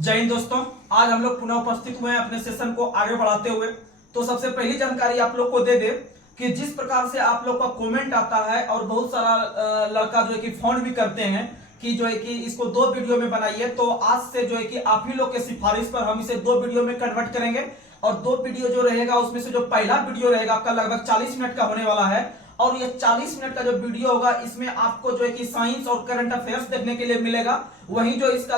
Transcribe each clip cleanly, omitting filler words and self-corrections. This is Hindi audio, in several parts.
जय हिंद दोस्तों, आज हम लोग पुनः उपस्थित हुए हैं अपने सेशन को आगे बढ़ाते हुए। तो सबसे पहली जानकारी आप लोग को दे दे कि जिस प्रकार से आप लोग का कमेंट आता है और बहुत सारा लड़का जो है कि फोन भी करते हैं कि जो है कि इसको 2 वीडियो में बनाइए, तो आज से जो है कि आप ही लोग के सिफारिश पर हम इसे 2 वीडियो में कन्वर्ट करेंगे। और 2 वीडियो जो रहेगा उसमें से जो पहला वीडियो रहेगा आपका लगभग 40 मिनट का होने वाला है। और ये 40 मिनट का जो वीडियो होगा इसमें आपको जो है कि साइंस और करंट अफेयर्स देखने के लिए मिलेगा। वहीं जो इसका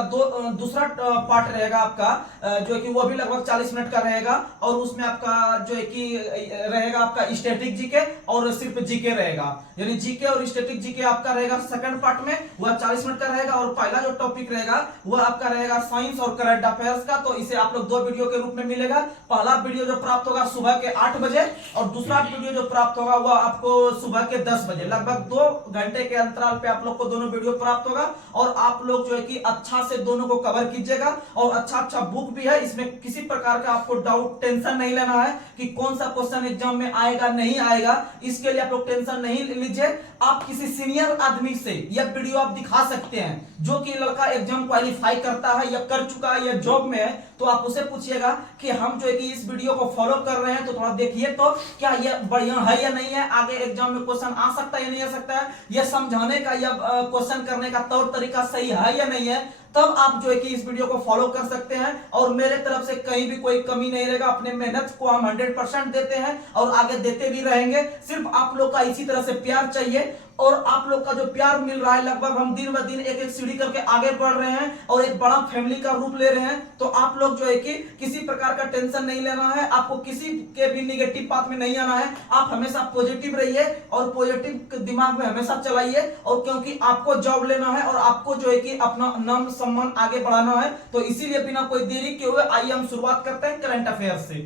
दूसरा पार्ट रहेगा आपका जो है कि वो भी लगभग 40 मिनट का रहेगा और उसमें आपका जो है कि रहेगा आपका स्टैटिक जीके और सिर्फ जीके रहेगा, यानी जीके और स्टैटिक जीके आपका रहेगा सेकंड पार्ट में, वह 40 मिनट का रहेगा। और पहला जो टॉपिक रहेगा वह आपका रहेगा साइंस और करंट अफेयर्स का। तो इसे आप लोग 2 वीडियो के रूप में मिलेगा। पहला वीडियो जो प्राप्त होगा सुबह के 8 बजे और दूसरा वीडियो जो प्राप्त होगा वह आपको सुबह के 10 बजे, लगभग 2 घंटे के अंतराल पे आप लोग को दोनों वीडियो प्राप्त होगा। और आप लोग जो है कि अच्छा से दोनों को कवर कीजिएगा। और अच्छा बुक भी है, इसमें किसी प्रकार का आपको डाउट टेंशन नहीं लेना है कि कौन सा क्वेश्चन एग्जाम में आएगा नहीं आएगा, इसके लिए आप लोग टेंशन नहीं लीजिए। आप किसी सीनियर आदमी से यह वीडियो आप दिखा सकते हैं जो कि लड़का एग्जाम क्वालिफाई करता है या कर चुका है या जॉब में है, तो आप उसे पूछिएगा कि हम जो है कि इस वीडियो को फॉलो कर रहे हैं तो थोड़ा देखिए तो क्या यह बढ़िया है या नहीं है, आगे एग्जाम में क्वेश्चन आ सकता है या नहीं आ सकता है, यह समझाने का या क्वेश्चन करने का तौर तरीका सही है या नहीं है, तब आप जो है कि इस वीडियो को फॉलो कर सकते हैं। और मेरे तरफ से कहीं भी कोई कमी नहीं रहेगा, अपने मेहनत को हम 100% देते हैं और आगे देते भी रहेंगे। सिर्फ आप लोग का इसी तरह से प्यार चाहिए और आप लोग का जो प्यार मिल रहा है, लगभग हम दिन ब दिन एक एक सीढ़ी करके आगे बढ़ रहे हैं और एक बड़ा फैमिली का रूप ले रहे हैं। तो आप लोग जो है कि किसी प्रकार का टेंशन नहीं लेना है, आपको किसी के भी निगेटिव बात में नहीं आना है। आप हमेशा पॉजिटिव रहिए और पॉजिटिव दिमाग में हमेशा चलाइए। और क्योंकि आपको जॉब लेना है और आपको जो है कि अपना नाम सम्मान आगे बढ़ाना है, तो इसीलिए बिना कोई देरी के हुए आइए हम शुरुआत करते हैं करंट अफेयर से।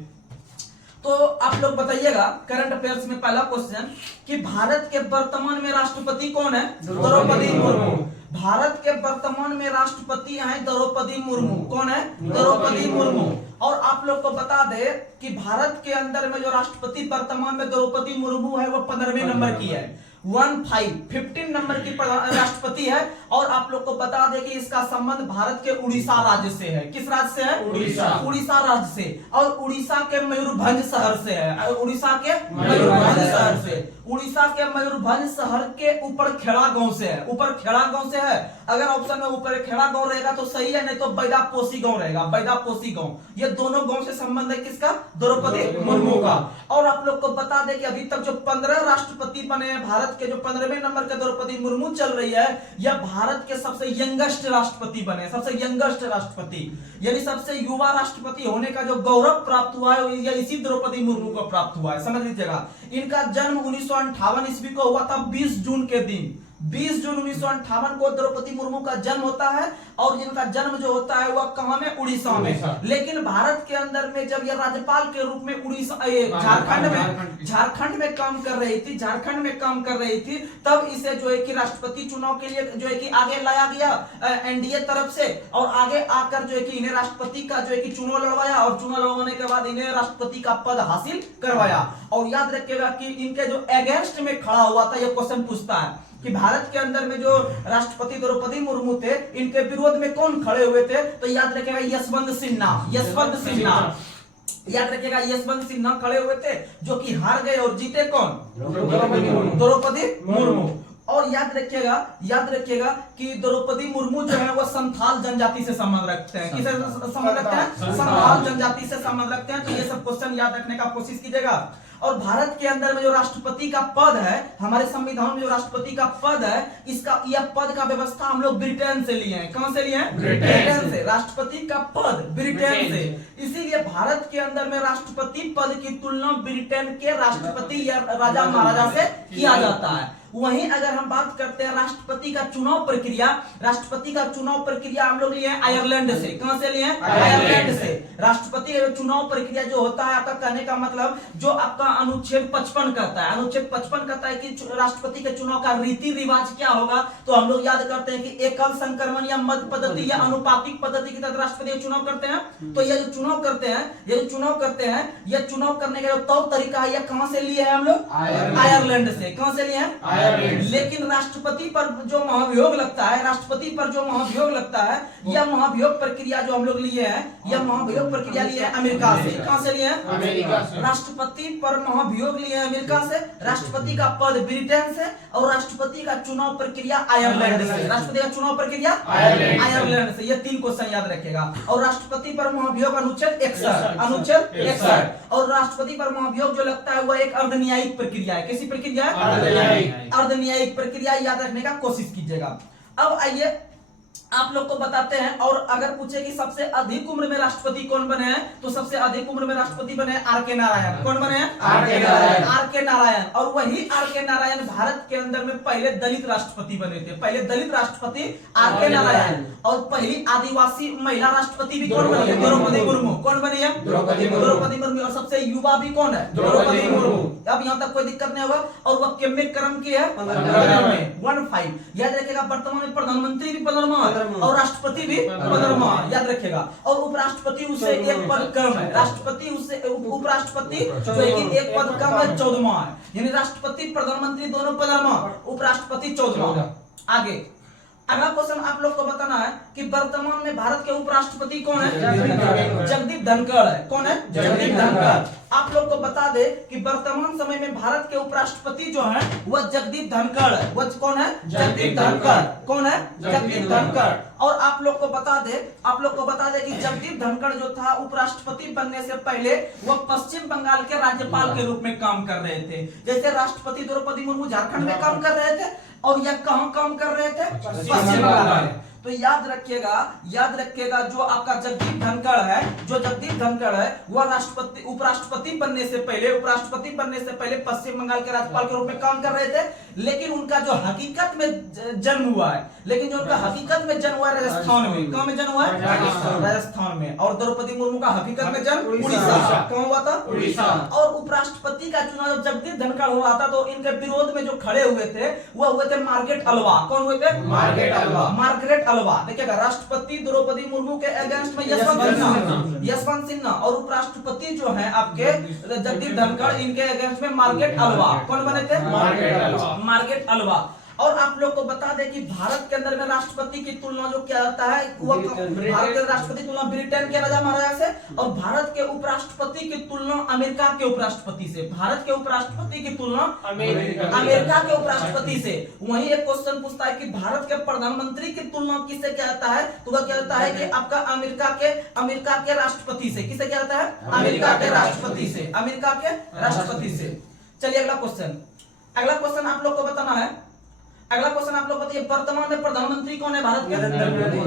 तो आप लोग बताइएगा करंट अफेयर्स में पहला क्वेश्चन कि भारत के वर्तमान में राष्ट्रपति कौन है? द्रौपदी मुर्मू। भारत के वर्तमान में राष्ट्रपति हैं द्रौपदी मुर्मू। कौन है? द्रौपदी मुर्मू। और आप लोग को बता दे कि भारत के अंदर में जो राष्ट्रपति वर्तमान में द्रौपदी मुर्मू है वो 15वें नंबर की है, 15 नंबर की राष्ट्रपति है। और आप लोग को बता दें कि इसका संबंध भारत के उड़ीसा राज्य से है। किस राज्य से है? उड़ीसा राज्य से। और उड़ीसा के मयूरभंज शहर से है। उड़ीसा के मयूरभंज शहर से, उड़ीसा के मयूरभंज शहर के ऊपर खेड़ा गांव से है। ऊपर खेड़ा गांव से है। अगर ऑप्शन में ऊपर खेड़ा गांव रहेगा तो सही है, नहीं तो बैदापोसी गांव रहेगा, बैदापोसी गांव। ये दोनों गांव से संबंध है किसका? द्रौपदी मुर्मू का। और आप लोग को बता दें कि अभी तक जो 15 राष्ट्रपति बने हैं भारत के, जो 15वें नंबर के द्रौपदी मुर्मू चल रही है, यह भारत के सबसे यंगेस्ट राष्ट्रपति बने, सबसे यंगेस्ट राष्ट्रपति, यानी सबसे युवा राष्ट्रपति होने का जो गौरव प्राप्त हुआ है यह इसी द्रौपदी मुर्मू को प्राप्त हुआ है, समझ लीजिएगा। इनका जन्म 1958 ईस्वी को हुआ था 20 जून के दिन। 20 जून 1958 को द्रौपदी मुर्मू का जन्म होता है। और इनका जन्म जो होता है वह कहां में? उड़ीसा में। लेकिन भारत के अंदर में जब यह राज्यपाल के रूप में उड़ीसा झारखंड में काम कर रही थी, झारखंड में काम कर रही थी, तब इसे जो है कि राष्ट्रपति चुनाव के लिए जो है कि आगे लाया गया एनडीए तरफ से। और आगे आकर जो है कि इन्हें राष्ट्रपति का जो है कि चुनाव लड़वाया और चुनाव लड़वाने के बाद इन्हें राष्ट्रपति का पद हासिल करवाया। और याद रखिएगा कि इनके जो अगेंस्ट में खड़ा हुआ था, यह क्वेश्चन पूछता है कि भारत के अंदर में जो राष्ट्रपति द्रौपदी मुर्मू थे, इनके विरोध में कौन खड़े हुए थे? तो याद रखिएगा यशवंत सिन्हा। यशवंत सिन्हा, याद रखिएगा यशवंत सिन्हा खड़े हुए थे, जो कि हार गए। और जीते कौन? द्रौपदी मुर्मू। और याद रखिएगा कि द्रौपदी मुर्मू जो है वह संथाल जनजाति से संबंध रखते हैं। किसे संबंध रखते हैं? संथाल जनजाति से संबंध रखते हैं। तो ये सब क्वेश्चन याद रखने का कोशिश कीजिएगा। और भारत के अंदर में जो राष्ट्रपति का पद है, हमारे संविधान में जो राष्ट्रपति का पद है, इसका यह पद का व्यवस्था हम लोग ब्रिटेन से लिए हैं। कहां से लिए हैं? ब्रिटेन से। राष्ट्रपति का पद ब्रिटेन से, इसीलिए भारत के अंदर में राष्ट्रपति पद की तुलना ब्रिटेन के राष्ट्रपति या राजा महाराजा से किया जाता है। वहीं अगर हम बात करते हैं राष्ट्रपति का चुनाव प्रक्रिया, राष्ट्रपति का चुनाव प्रक्रिया हम लोग लिए आयरलैंड से। कहां से लिए? आयरलैंड से। राष्ट्रपति का चुनाव प्रक्रिया जो होता है, आपका कहने का मतलब जो आपका अनुच्छेद 55 कहता है, अनुच्छेद 55 कहता है कि राष्ट्रपति के चुनाव का रीति रिवाज क्या होगा। तो हम लोग याद करते हैं कि एकल संक्रमण या मध्य पद्धति या अनुपातिक पद्धति के तहत राष्ट्रपति चुनाव करते हैं। तो ये जो चुनाव करते हैं, यह चुनाव करने का जो तौर तरीका है, यह कहां से लिए हैं हम लोग? आयरलैंड से। कहां से लिए हैं? लेकिन राष्ट्रपति पर जो महाभियोग लगता है, राष्ट्रपति पर जो महाभियोग लगता है, यह महाभियोग प्रक्रिया जो हम लोग लिए हैं, यह महाभियोग प्रक्रिया लिए है अमेरिका से। कहां से लिए हैं? अमेरिका से। राष्ट्रपति पर महाभियोग लिए हैं अमेरिका से, राष्ट्रपति का पद ब्रिटेन से, और राष्ट्रपति का चुनाव प्रक्रिया आयरलैंड से। राष्ट्रपति का चुनाव प्रक्रिया आयरलैंड से। ये 3 क्वेश्चन याद रखेगा। और राष्ट्रपति पर महाभियोग अनुच्छेद 61, अनुच्छेद 61। और राष्ट्रपति पर महाभियोग जो लगता है वह एक अर्धन्यायिक प्रक्रिया है। कैसी प्रक्रिया है? अर्धन्यायिक प्रक्रिया। याद रखने का कोशिश कीजिएगा। अब आइए आप लोग को बताते हैं। और अगर पूछे कि सबसे अधिक उम्र में राष्ट्रपति कौन बने हैं, तो सबसे अधिक उम्र में राष्ट्रपति बने हैं आर के नारायण। कौन बने हैं? आर के नारायण। आर के नारायण। और वही आर के नारायण भारत के अंदर में पहले दलित राष्ट्रपति बने थे। पहले दलित राष्ट्रपति आर के नारायण। और पहली आदिवासी महिला राष्ट्रपति भी कौन बनी है? द्रौपदी मुर्मू। कौन बनी है? द्रौपदी मुर्मू। और सबसे युवा भी कौन है? द्रौपदी मुर्मू। अब यहाँ तक कोई दिक्कत नहीं होगा। और वह कितने क्रम की है? 15। याद रखिएगा। वर्तमान में प्रधानमंत्री भी 15 और राष्ट्रपति भी 15, याद रखेगा। और उपराष्ट्रपति उससे एक पद कम है। राष्ट्रपति उससे उपराष्ट्रपति जो है कि एक पद कम है, 14वां है। यानी राष्ट्रपति प्रधानमंत्री दोनों 15वां, उपराष्ट्रपति 14वां। आगे अगला क्वेश्चन आप लोग को बताना है कि वर्तमान में भारत के उपराष्ट्रपति कौन है? जगदीप धनखड़ है। कौन है? जगदीप धनखड़। आप लोग को बता दे कि वर्तमान समय में भारत के उपराष्ट्रपति जो है वह जगदीप धनखड़ है। वह कौन है? जगदीप धनखड़। कौन है? जगदीप धनखड़। और आप लोग को बता दे कि जगदीप धनखड़ जो था उपराष्ट्रपति बनने से पहले वह पश्चिम बंगाल के राज्यपाल के रूप में काम कर रहे थे। जैसे राष्ट्रपति द्रौपदी मुर्मू झारखंड में काम कर रहे थे, और यह कहां काम कर रहे थे? पश्चिम बंगाल में। तो याद रखिएगा जो आपका जगदीप धनखड़ है, जो जगदीप धनखड़ है वह उपराष्ट्रपति बनने से पहले पश्चिम बंगाल के राज्यपाल के रूप में काम कर रहे थे। लेकिन उनका जो हकीकत में जन्म हुआ है, राजस्थान में। कहां में जन्म हुआ है? राजस्थान में। और द्रौपदी मुर्मू का हकीकत में जन्म उड़ीसा। कहां हुआ था? उड़ीसा। और उपराष्ट्रपति का चुनाव जब जगदीप धनखड़ हो रहा था तो इनके विरोध में जो खड़े हुए थे वह हुए थे मार्गरेट अल्वा। कौन हुए थे? Margaret Alva. देखिएगा, राष्ट्रपति द्रौपदी मुर्मू के अगेंस्ट में यशवंत सिन्हा, और उपराष्ट्रपति जो है आपके जगदीप धनखड़, इनके अगेंस्ट में मार्गरेट अल्वा। कौन बने थे? Margaret Alva. और आप लोग को बता दें कि भारत के अंदर में राष्ट्रपति की तुलना जो किया जाता है वह भारत के राष्ट्रपति तुलना ब्रिटेन के राजा महाराजा से, और भारत के उपराष्ट्रपति की तुलना अमेरिका के उपराष्ट्रपति से। भारत के उपराष्ट्रपति की तुलना अमेरिका के उपराष्ट्रपति से। वहीं एक क्वेश्चन पूछता है कि भारत के प्रधानमंत्री की तुलना किससे किया जाता है, तो वह क्या जाता है कि आपका अमेरिका के राष्ट्रपति से। किससे किया जाता है? अमेरिका के राष्ट्रपति से। अमेरिका के राष्ट्रपति से। चलिए अगला क्वेश्चन आप लोग को बताना है। अगला क्वेश्चन आप लोग बताइए, वर्तमान में प्रधानमंत्री कौन है भारत के?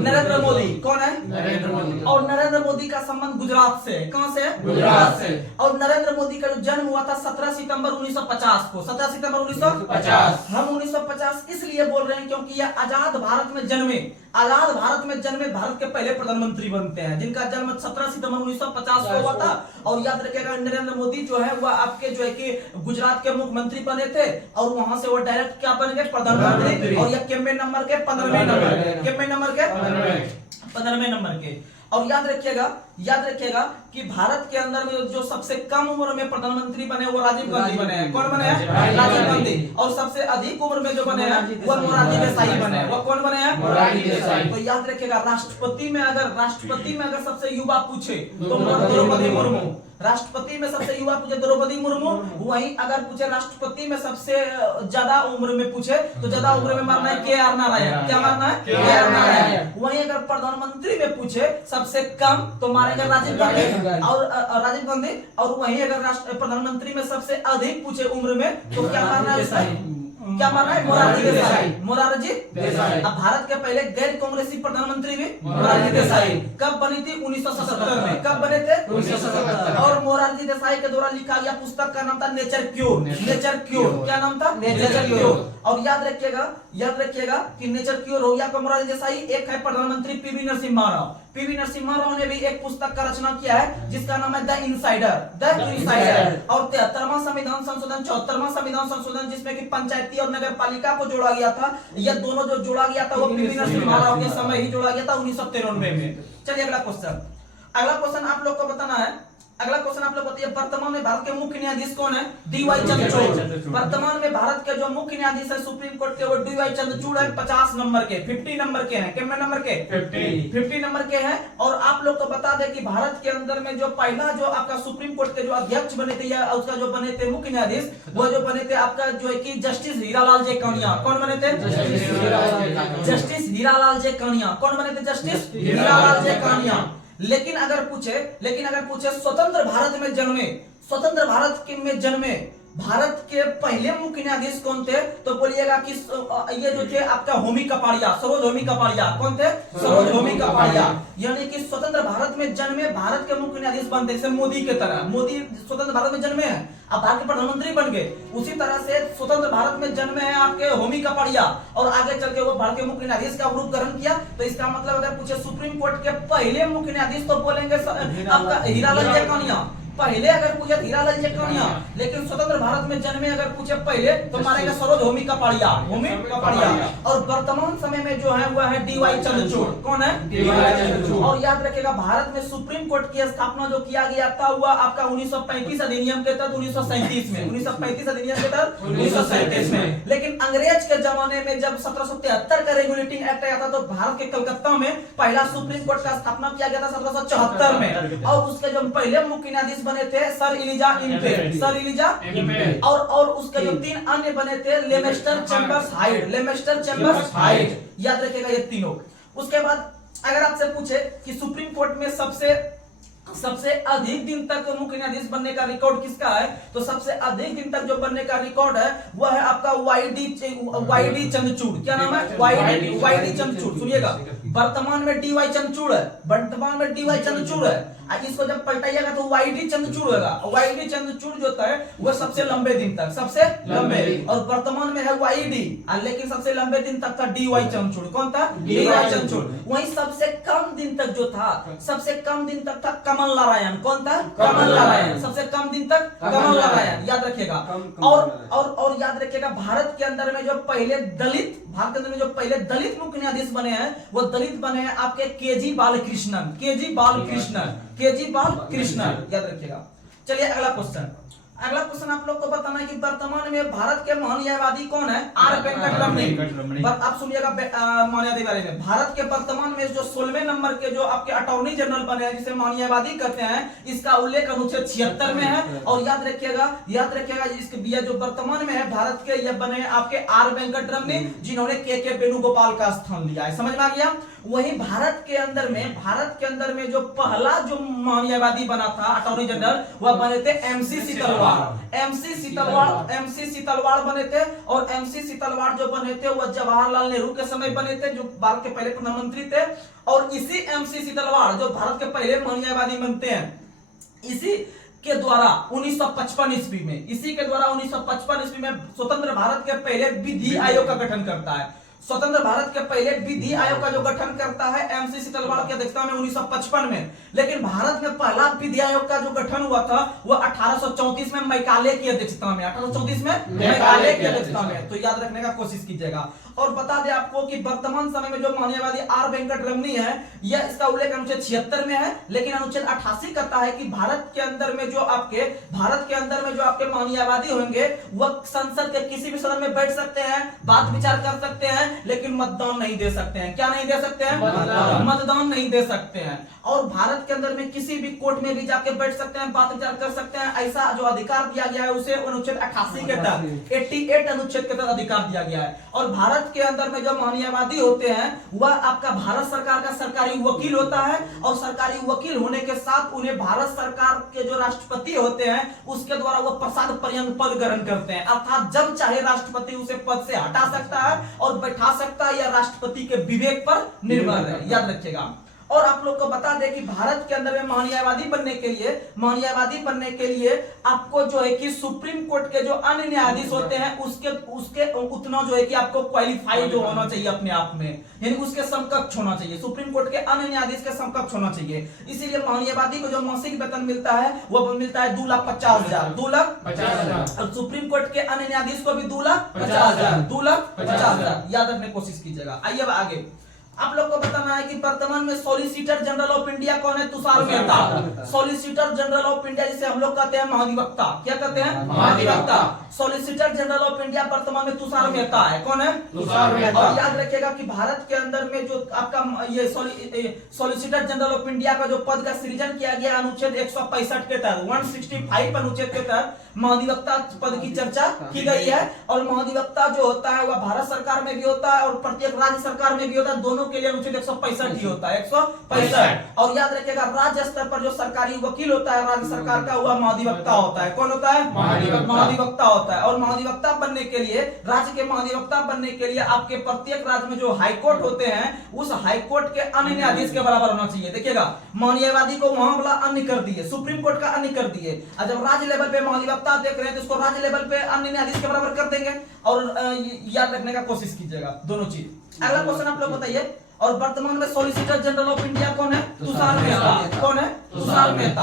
नरेंद्र मोदी। कौन है? नरेंद्र मोदी। और नरेंद्र मोदी का संबंध गुजरात से। कहां से? गुजरात से। और नरेंद्र मोदी का जो जन्म हुआ था 17 सितंबर 1950 को। 17 सितंबर 1950। हम 1950 इसलिए बोल रहे हैं क्योंकि यह आजाद भारत में जन्मे भारत के पहले प्रधानमंत्री बनते हैं, जिनका जन्म 17 सितंबर 1950 को हुआ था। और याद रखिएगा, नरेंद्र मोदी जो है वह आपके जो है कि गुजरात के मुख्यमंत्री बने थे, और वहां से वो डायरेक्ट क्या बन गए? प्रधानमंत्री। और यह कितने नंबर के? 15वें नंबर के। और याद रखिएगा कि भारत के अंदर में जो सबसे कम उम्र में प्रधानमंत्री बने वो राजीव गांधी बने हैं। कौन बने हैं? राजीव गांधी। और सबसे अधिक उम्र में जो बने हैं वो मोरारजी देसाई बने हैं। वो कौन बने हैं? मोरारजी देसाई। तो याद रखिएगा, राष्ट्रपति में अगर सबसे युवा पूछे तो द्रौपदी मुर्मू। राष्ट्रपति में सबसे युवा पूछे द्रौपदी मुर्मू। वहीं अगर पूछे राष्ट्रपति में सबसे ज्यादा उम्र में पूछे तो ज्यादा उम्र में मारना है के.आर. नारायण। क्या मारना है? के.आर. नारायण। वहीं अगर प्रधानमंत्री में पूछे सबसे कम तो मारेंगे राजीव गांधी। और वहीं अगर प्रधानमंत्री में सबसे अधिक पूछे उम्र में तो क्या मारना है? क्या माना है? मोरारजी देसाई। अब भारत के पहले गैर कांग्रेसी प्रधानमंत्री भी मोरारजी देसाई। कब बनी थी? 1977 में। कब बने थे? 1977। और मोरारजी देसाई के द्वारा लिखा गया पुस्तक का नाम था नेचर क्योर। क्या नाम था? Nature cure. और याद रखिएगा कि नेचर क्योर हो गया तो मोरारजी देसाई। एक है प्रधानमंत्री पीवी नरसिम्हा राव। पीवी नरसिम्हा राव ने भी एक पुस्तक का रचना किया है जिसका नाम है द इनसाइडर। और 73वां संविधान संशोधन, 74वां संविधान संशोधन, जिसमें कि पंचायती और नगर पालिका को जोड़ा गया था, यह दोनों जो जोड़ा गया था वो पीवी नरसिम्हा राव के समय ही जोड़ा गया था 1993 में। चलिए अगला क्वेश्चन आप लोग को बताना है। अगला क्वेश्चन आप लोग बताइए, वर्तमान में भारत के मुख्य न्यायाधीश कौन है? डीवाई चंद्रचूड़। वर्तमान में भारत के जो मुख्य न्यायाधीश है सुप्रीम कोर्ट के, वो डीवाई चंद्रचूड़ है। 50 नंबर के, 50 नंबर के हैं। कितने नंबर के? 50 नंबर के हैं। और आप लोग को बता दें कि भारत के अंदर में जो पहला जो आपका सुप्रीम कोर्ट के जो अध्यक्ष बने थे या उसका जो बने थे मुख्य न्यायाधीश, वो जो बने थे आपका जो है कि जस्टिस हीरालाल जे कानिया। कौन बने थे? जस्टिस हीरालाल जे कानिया। कौन बने थे? जस्टिस हीरालाल जे कानिया। लेकिन अगर पूछे स्वतंत्र भारत में जन्मे, स्वतंत्र भारत के में जन्मे भारत के पहले मुख्य न्यायाधीश कौन थे? तो बोलिएगा कि ये जो थे आपका होमी कपाड़िया, सरोज होमी कपाड़िया। कौन थे? सरोज होमी कपाड़िया। यानी कि स्वतंत्र भारत में जन्मे भारत के मुख्य न्यायाधीश बनते, जैसे मोदी के तरह। मोदी स्वतंत्र भारत में जन्मे हैं, अब भारत के प्रधानमंत्री बन गए। उसी तरह से स्वतंत्र भारत में जन्मे हैं आपके होमी कपाड़िया, और आगे चल के वो भारत के मुख्य न्यायाधीश का रूप ग्रहण किया। तो इसका मतलब अगर पूछे सुप्रीम कोर्ट के पहले मुख्य न्यायाधीश, तो बोलेंगे आपका हीरालाल जे कानिया। पहले अगर पूछे हीरालाल जे कानिया, लेकिन स्वतंत्र भारत में जन्मे अगर पूछे पहले, तो मारेगा सरोज होमी कपाड़िया, होमी कपाड़िया। और वर्तमान समय में जो है वह है डीवाई चंद्रचूड़। कौन है? डीवाई चंद्रचूड़। और याद रखिएगा, भारत में सुप्रीम कोर्ट की स्थापना जो किया गया था वह आपका 1935 अधिनियम के तहत 1937 में, 1935 अधिनियम के तहत 1937 में। लेकिन अंग्रेज के जमाने में जब 1773 का रेगुलेटिंग एक्ट आया था, तो भारत के कलकत्ता में पहला सुप्रीम कोर्ट का स्थापना किया गया था 1774 में। और उसके जो पहले मुख्य न्यायाधीश बने थे sir Elijah Impey, sir Elijah Impey. और उसके जो 3 अन्य बने थे लेमेस्टर चैम्बर्स हाइड, लेमेस्टर चैम्बर्स हाइड। याद रखिएगा ये तीनों। उसके बाद अगर आपसे पूछे कि सुप्रीम कोर्ट में सबसे अधिक दिन तक मुख्य न्यायाधीश बनने का रिकॉर्ड किसका है, तो सबसे अधिक दिन तक जो बनने का रिकॉर्ड है वह है आपका वाईडी चंद्रचूड़। क्या नाम है? वाईडी चंद्रचूड़। सुनिएगा, वर्तमान में डीवाई चंद्रचूड़ है, वर्तमान में डीवाई चंद्रचूड़ है। इसको जब पलटाइएगा तो वाईडी चंद्रचूड़ होगा। वाईडी चंद्रचूड़ जो है वो सबसे लंबे दिन तक, सबसे लंबे। और वर्तमान में है वाईडी, लेकिन सबसे लंबे दिन तक था डीवाई चंद्रचूड़। कौन था? डीवाई चंद्रचूड़। वहीं सबसे कम दिन तक जो था, सबसे कम दिन तक था कमल नारायण। कौन था? कमल नारायण। सबसे कम दिन तक कमल नारायण। याद रखिएगा। और याद रखिएगा, भारत के अंदर में जो पहले दलित मुख्य न्यायाधीश बने हैं, वो दलित बने हैं आपके केजी बालकृष्णन। याद रखिएगा। चलिए अगला क्वेश्चन आप लोग को बताना है कि वर्तमान में भारत के महान न्यायवादी कौन है? आर वेंकटरमणी। आप सुनिएगा न्यायवादी बारे में। भारत के वर्तमान में जो 16वें नंबर के जो आपके अटॉर्नी जनरल बने हैं, जिसे महान न्यायवादी कहते हैं, इसका उल्लेख अनुच्छेद 76 में है। और याद रखिएगा इसके जो वर्तमान में है भारत के, ये बने आपके आर वेंकटरमणी, जिन्होंने के वेणुगोपाल का स्थान लिया है। समझ में आ गया? वही भारत के अंदर में जो पहला जो न्यायवादी बना था अटॉर्नी जनरल, वह बने थे एमसी सीतलवाड़ बने थे। और एमसी सीतलवाड़ जो बने थे वह जवाहरलाल नेहरू के समय बने थे, जो भारत के पहले प्रधानमंत्री थे। और इसी एमसी सीतलवाड़ जो भारत के पहले न्यायवादी बनते हैं, इसी के द्वारा 1955 ईस्वी में स्वतंत्र भारत के पहले विधि आयोग का गठन करता है। स्वतंत्र भारत के पहले विधि आयोग का जो गठन करता है एमसी सीतलवाड़ की अध्यक्षता में 1955 में। लेकिन भारत में पहला विधि आयोग का जो गठन हुआ था वह 1834 में मैकाले की अध्यक्षता में, 1834 में मैकाले की अध्यक्षता में। तो याद रखने का कोशिश कीजिएगा। और बता दें आपको कि वर्तमान समय में जो न्यायवादी आर वेंकटरमणी है, यह इसका उल्लेख अनुच्छेद 76 में है। लेकिन अनुच्छेद 88 कहता है कि भारत के अंदर में जो आपके न्यायवादी होंगे वह संसद के किसी भी सदन में बैठ सकते हैं, बात विचार कर सकते हैं, लेकिन मतदान नहीं दे सकते हैं। क्या नहीं दे सकते हैं? मतदान नहीं दे सकते हैं। और भारत के अंदर में किसी भी कोर्ट में भी जाके बैठ सकते हैं, बात विचार कर सकते हैं। ऐसा जो अधिकार दिया गया है उसे अनुच्छेद 88 के तहत 88 अनुच्छेद के तहत अधिकार दिया गया है। और भारत के अंदर में जो न्यायवादी होते हैं वह आपका भारत सरकार का सरकारी वकील होता है। और सरकारी वकील होने के साथ उन्हें भारत सरकार के जो राष्ट्रपति होते हैं उसके द्वारा वो प्रसाद पर्यंत पद ग्रहण करते हैं। अर्थात जब चाहे राष्ट्रपति उसे पद से हटा सकता है और बैठा सकता है, या राष्ट्रपति के विवेक पर निर्भर है। याद रखिएगा। और आप लोग को बता दें कि भारत के अंदर में न्यायवादी बनने के लिए आपको जो है कि सुप्रीम कोर्ट के जो अन्य न्यायाधीश होते हैं उसके उतना जो है कि आपको क्वालिफाइड जो होना चाहिए अपने आप में, यानी उसके समकक्ष होना चाहिए। सुप्रीम कोर्ट के अन्य न्यायाधीश के समकक्ष होना चाहिए। इसीलिए न्यायवादी को जो मासिक वेतन मिलता है वह मिलता है 2,50,000, 2,50,000। और सुप्रीम कोर्ट के अन्य न्यायाधीश को भी 2,50,000, 2,50,000। याद रखने की कोशिश कीजिएगा। आइए अब आगे आप लोग को बताना है कि वर्तमान में सॉलिसिटर जनरल ऑफ इंडिया कौन है? Tushar Mehta. Solicitor general of India जिसे हम लोग कहते हैं महाधिवक्ता, क्या कहते हैं? महाधिवक्ता। सॉलिसिटर जनरल ऑफ इंडिया वर्तमान में तुषार मेहता है। कौन है? तुषार मेहता। और याद रखिएगा कि भारत के अंदर में जो आपका ये सॉलिसिटर जनरल ऑफ इंडिया का जो पद का सृजन किया गया अनुच्छेद 165 के तहत, 165 अनुच्छेद के तहत महाधिवक्ता पद की चर्चा की गई है। और महाधिवक्ता जो होता है वह भारत सरकार में भी होता है और प्रत्येक राज्य सरकार में भी होता है, दोनों के लिए अनुच्छेद 165 ही होता है, 165। और याद रखिएगा राज्य स्तर पर जो सरकारी वकील होता है राज्य सरकार का, वह महाधिवक्ता होता है। कौन होता है? महाधिवक्ता होता है। और महाधिवक्ता बनने के लिए, राज्य के महाधिवक्ता बनने के लिए आपके प्रत्येक राज्य में जो हाईकोर्ट होते हैं उस हाईकोर्ट के अन्य न्यायाधीश के बराबर होना चाहिए। देखिएगा, न्यायवादी को वहां वाला अन्य कर दिए, सुप्रीम कोर्ट का अन्य कर दिए, और जब राज्य लेवल पे महाधिवक्ता देख रहे हैं तो इसको राज्य लेवल पे अन्य न्यायाधीश के बराबर कर देंगे। और याद रखने का कोशिश कीजिएगा दोनों चीज। अगला क्वेश्चन आप लोग बताइए, और वर्तमान में सॉलिसिटर जनरल ऑफ इंडिया कौन है? तुषार मेहता। कौन है? तुषार मेहता।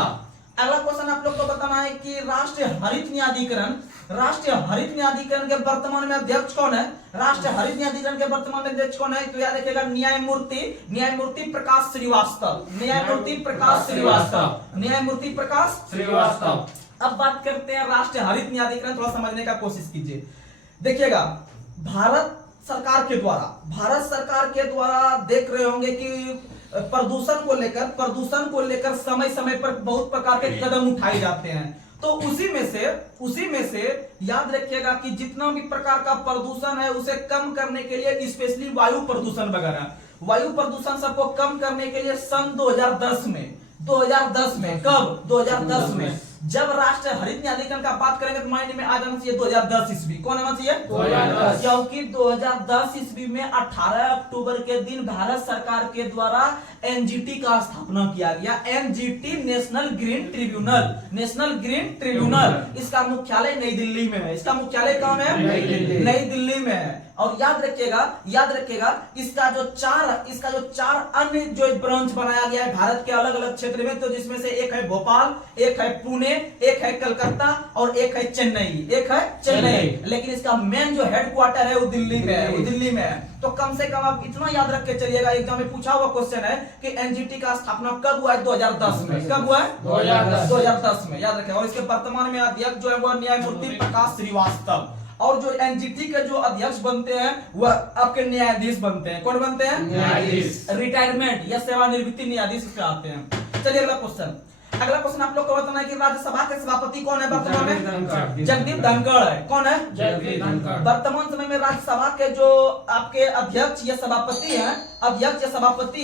अगला क्वेश्चन आप लोग को बताना है कि राष्ट्रीय हरित न्यायाधिकरण, राष्ट्रीय हरित न्यायाधिकरण के वर्तमान में अध्यक्ष कौन है? राष्ट्रीय हरित न्यायाधिकरण के वर्तमान में अध्यक्ष कौन है? तो याद रखिएगा न्यायमूर्ति प्रकाश श्रीवास्तव। न्यायमूर्ति प्रकाश श्रीवास्तव। न्यायमूर्ति प्रकाश श्रीवास्तव। अब बात करते हैं राष्ट्रीय हरित न्यायाधिकरण, थोड़ा समझने का कोशिश कीजिए। देखिएगा, भारत सरकार के द्वारा देख रहे होंगे कि प्रदूषण को लेकर समय समय पर बहुत प्रकार के कदम उठाए जाते हैं। तो उसी में से याद रखिएगा कि जितना भी प्रकार का प्रदूषण है उसे कम करने के लिए, स्पेशली वायु प्रदूषण वगैरह, वायु प्रदूषण सबको कम करने के लिए सन 2010 में कब? 2010 में जब राष्ट्रीय हरित न्यायाधिकरण का बात करेंगे तो माइंड में आ जाना चाहिए 2010 ईस्वी। कौन आना चाहिए? 2010। क्योंकि 2010 ईस्वी में 18 अक्टूबर के दिन भारत सरकार के द्वारा एनजीटी का स्थापना किया गया। NGT national green tribunal. इसका मुख्यालय नई दिल्ली में है। इसका मुख्यालय कहाँ है? नई दिल्ली में है। और याद रखिएगा इसका जो चार अन्य जो ब्रांच बनाया गया है भारत के अलग अलग क्षेत्र में, तो जिसमें से एक है भोपाल, एक है पुणे, एक है कलकत्ता और एक है चेन्नई। लेकिन इसका मेन जो हेडक्वार्टर है वो दिल्ली में है। तो कम से कम आप इतना याद रख के चलिएगा, एग्जाम में पूछा हुआ क्वेश्चन है कि एनजीटी का स्थापना कब हुआ है? 2010 में। कब हुआ है? 2010 में, याद रखें। और इसके वर्तमान में अध्यक्ष जो है वो न्यायमूर्ति प्रकाश श्रीवास्तव। और जो एनजीटी के जो अध्यक्ष बनते हैं वह आपके न्यायाधीश बनते हैं। कौन बनते हैं? न्यायाधीश। रिटायरमेंट या सेवानिवृत्ति न्यायाधीश कहते हैं। चलिए अगला क्वेश्चन आप लोग को बताना है कि राज्यसभा के सभापति कौन है वर्तमान में? जगदीप धनखड़ है। कौन है? जगदीप धनखड़। वर्तमान समय में राज्यसभा के जो आपके अध्यक्ष या सभापति